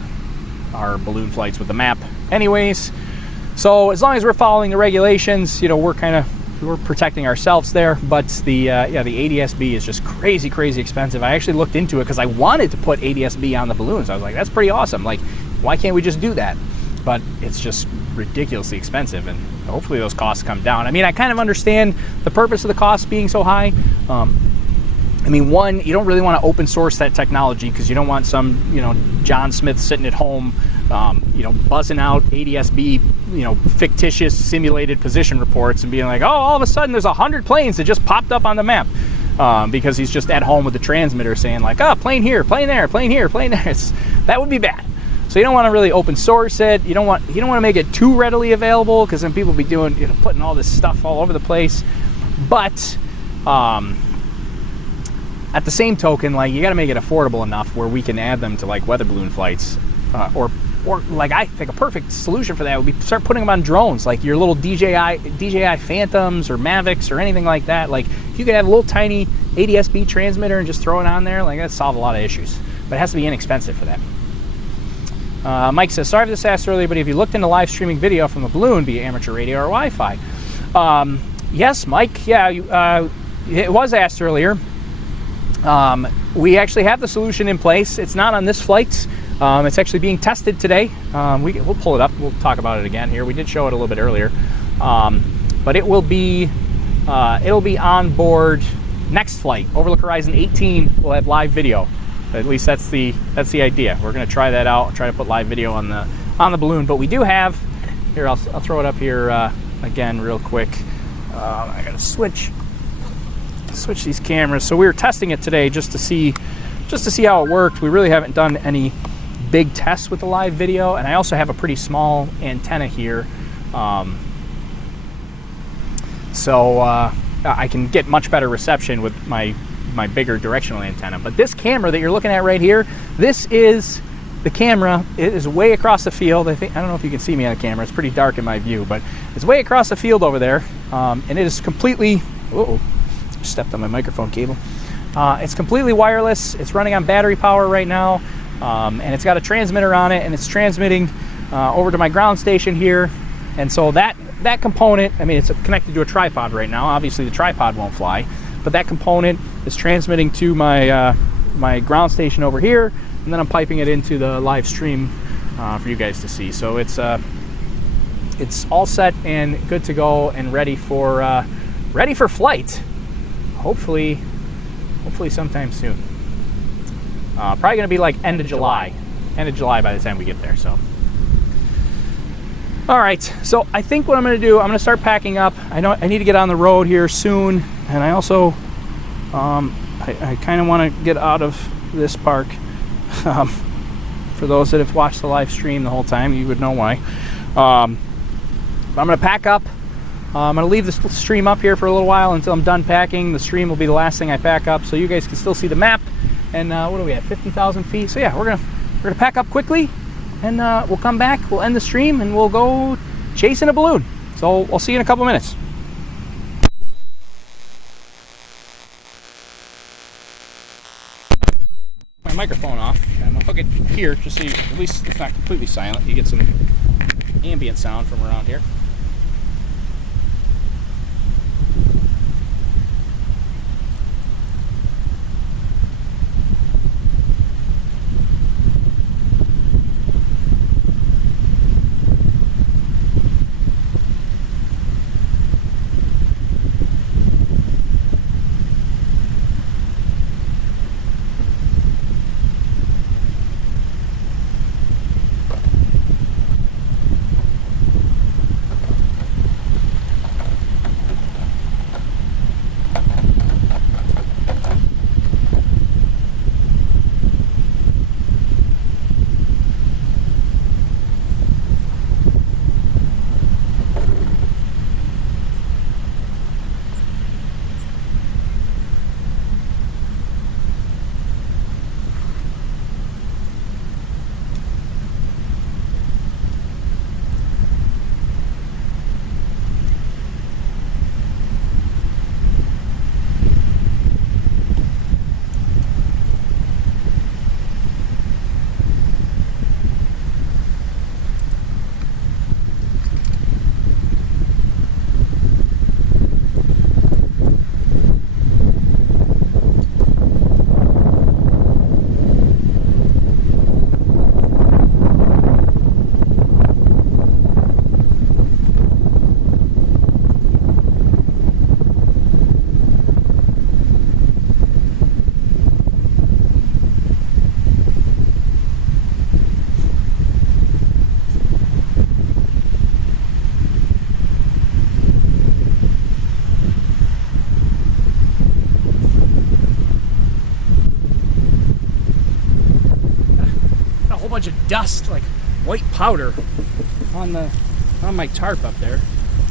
balloon flights with the map anyways. So as long as we're following the regulations, you know, we're protecting ourselves there. But the ADS-B is just crazy, crazy expensive. I actually looked into it because I wanted to put ADS-B on the balloons. I was like, that's pretty awesome. Like, why can't we just do that? But it's just ridiculously expensive, and hopefully those costs come down. I mean, I kind of understand the purpose of the costs being so high. I mean, one, you don't really want to open source that technology because you don't want some, you know, John Smith sitting at home, you know, buzzing out ADS-B, you know, fictitious simulated position reports and being like, oh, all of a sudden there's 100 planes that just popped up on the map, because he's just at home with the transmitter saying like, oh, plane here, plane there, plane here, plane there. That would be bad. So you don't want to really open source it. You don't want to make it too readily available, because then people will be doing, you know, putting all this stuff all over the place. But at the same token, like, you got to make it affordable enough where we can add them to like weather balloon flights, or like, I think a perfect solution for that would be start putting them on drones, like your little DJI Phantoms or Mavics or anything like that. Like, if you could have a little tiny ADS-B transmitter and just throw it on there, like, that'd solve a lot of issues. But it has to be inexpensive for that. Mike says, sorry for this asked earlier, but have you looked into live streaming video from a balloon via amateur radio or Wi-Fi? Yes, Mike. Yeah, it was asked earlier. We actually have the solution in place. It's not on this flight. It's actually being tested today. We'll pull it up. We'll talk about it again here. We did show it a little bit earlier, but it will be on board next flight. Overlook Horizon 18 will have live video. At least that's the idea. We're going to try that out. Try to put live video on the balloon. But we do have here. I'll throw it up here again real quick. I got to switch these cameras. So we were testing it today just to see how it worked. We really haven't done any big tests with the live video, and I also have a pretty small antenna here, so I can get much better reception with my bigger directional antenna. But this camera that you're looking at right here, this is the camera. It is way across the field. I don't know if you can see me on the camera. It's pretty dark in my view, but it's way across the field over there, and it is completely. Uh-oh. Stepped on my microphone cable. It's completely wireless. It's running on battery power right now, and it's got a transmitter on it, and it's transmitting over to my ground station here. And so that component, I mean, it's connected to a tripod right now. Obviously the tripod won't fly, but that component is transmitting to my my ground station over here, and then I'm piping it into the live stream for you guys to see. So it's all set and good to go and ready for flight. Hopefully sometime soon. Probably going to be like end of July by the time we get there. So, all right. So I think what I'm going to do, I'm going to start packing up. I know I need to get on the road here soon, and I also I kind of want to get out of this park. For those that have watched the live stream the whole time, you would know why. I'm going to pack up. I'm going to leave the stream up here for a little while until I'm done packing. The stream will be the last thing I pack up, so you guys can still see the map. And what are we at, 50,000 feet? So yeah, we're gonna pack up quickly, and we'll come back. We'll end the stream, and we'll go chasing a balloon. So I'll see you in a couple minutes. My microphone off. I'm gonna hook it here just so at least it's not completely silent. You get some ambient sound from around here. bunch of dust, like white powder, on my tarp up there.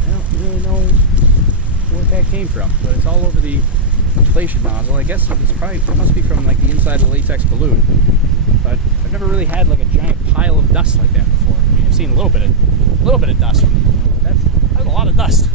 I don't really know where that came from, but it's all over the inflation nozzle. I guess it must be from like the inside of the latex balloon. But I've never really had like a giant pile of dust like that before. I mean, I've seen a little bit of dust. That's a lot of dust.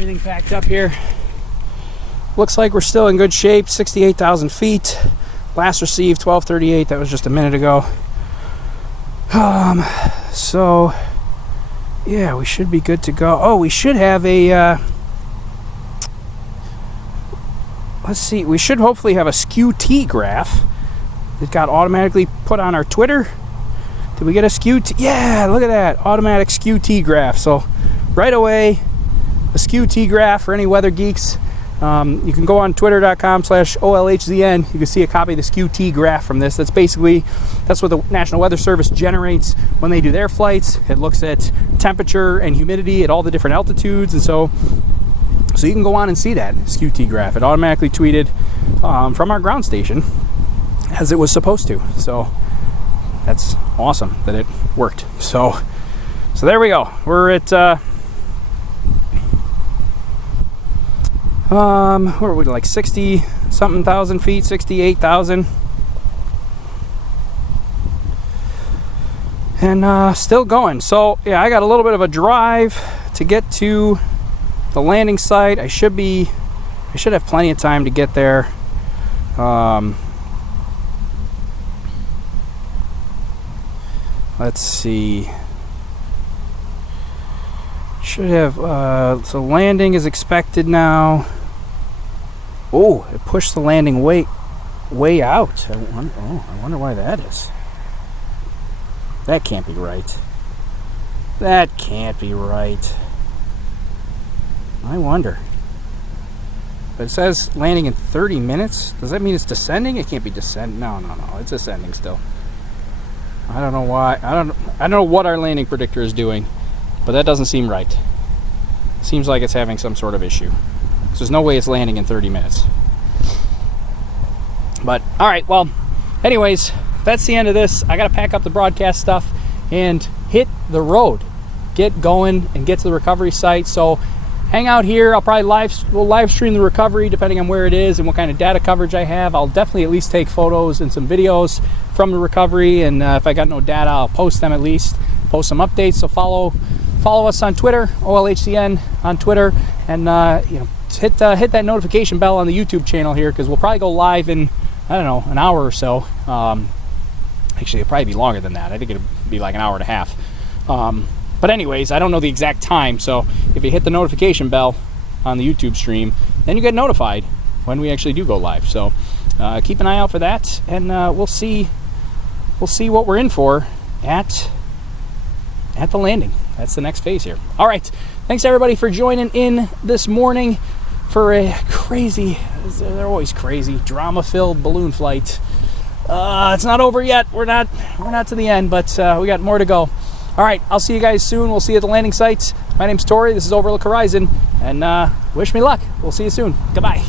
everything packed up here. Looks like we're still in good shape. 68,000 feet. Last received 12:38. That was just a minute ago. So yeah, we should be good to go. Oh, we should have a let's see, we should hopefully have a skew-T graph that got automatically put on our Twitter. Did we get a skew-T? Yeah, look at that, automatic skew-T graph. So right away, a skew-T graph for any weather geeks. You can go on twitter.com/OLHZN. You can see a copy of the skew-T graph from this. That's what the National Weather Service generates when they do their flights. It looks at temperature and humidity at all the different altitudes, and so you can go on and see that skew-T graph. It automatically tweeted from our ground station as it was supposed to. So that's awesome that it worked. So there we go. We're at where are we, like 60 something thousand feet, 68,000, and still going. So yeah, I got a little bit of a drive to get to the landing site. I should have plenty of time to get there. Let's see. Should have so landing is expected now. Oh, it pushed the landing way out. I wonder why that is. That can't be right. That can't be right. I wonder. But it says landing in 30 minutes. Does that mean it's descending? It can't be descending. No. It's ascending still. I don't know why. I don't know what our landing predictor is doing, but that doesn't seem right. Seems like it's having some sort of issue. So there's no way it's landing in 30 minutes. But all right, well, anyways, that's the end of this. I got to pack up the broadcast stuff and hit the road. Get going and get to the recovery site. So hang out here. I'll probably live stream the recovery depending on where it is and what kind of data coverage I have. I'll definitely at least take photos and some videos from the recovery, and if I got no data, I'll post them at least. Post some updates. So follow us on Twitter, OLHZN on Twitter, and hit that notification bell on the YouTube channel here, because we'll probably go live in, I don't know, an hour or so. Actually, it'll probably be longer than that. I think it'll be like an hour and a half. But anyways, I don't know the exact time, so if you hit the notification bell on the YouTube stream, then you get notified when we actually do go live. So keep an eye out for that, and we'll see what we're in for at the landing. That's the next phase here. All right, thanks everybody for joining in this morning for a crazy, they're always crazy, drama-filled balloon flight. It's not over yet. We're not to the end, but we got more to go. All right, I'll see you guys soon. We'll see you at the landing sites. My name's Tori. This is Overlook Horizon, and wish me luck. We'll see you soon. Goodbye.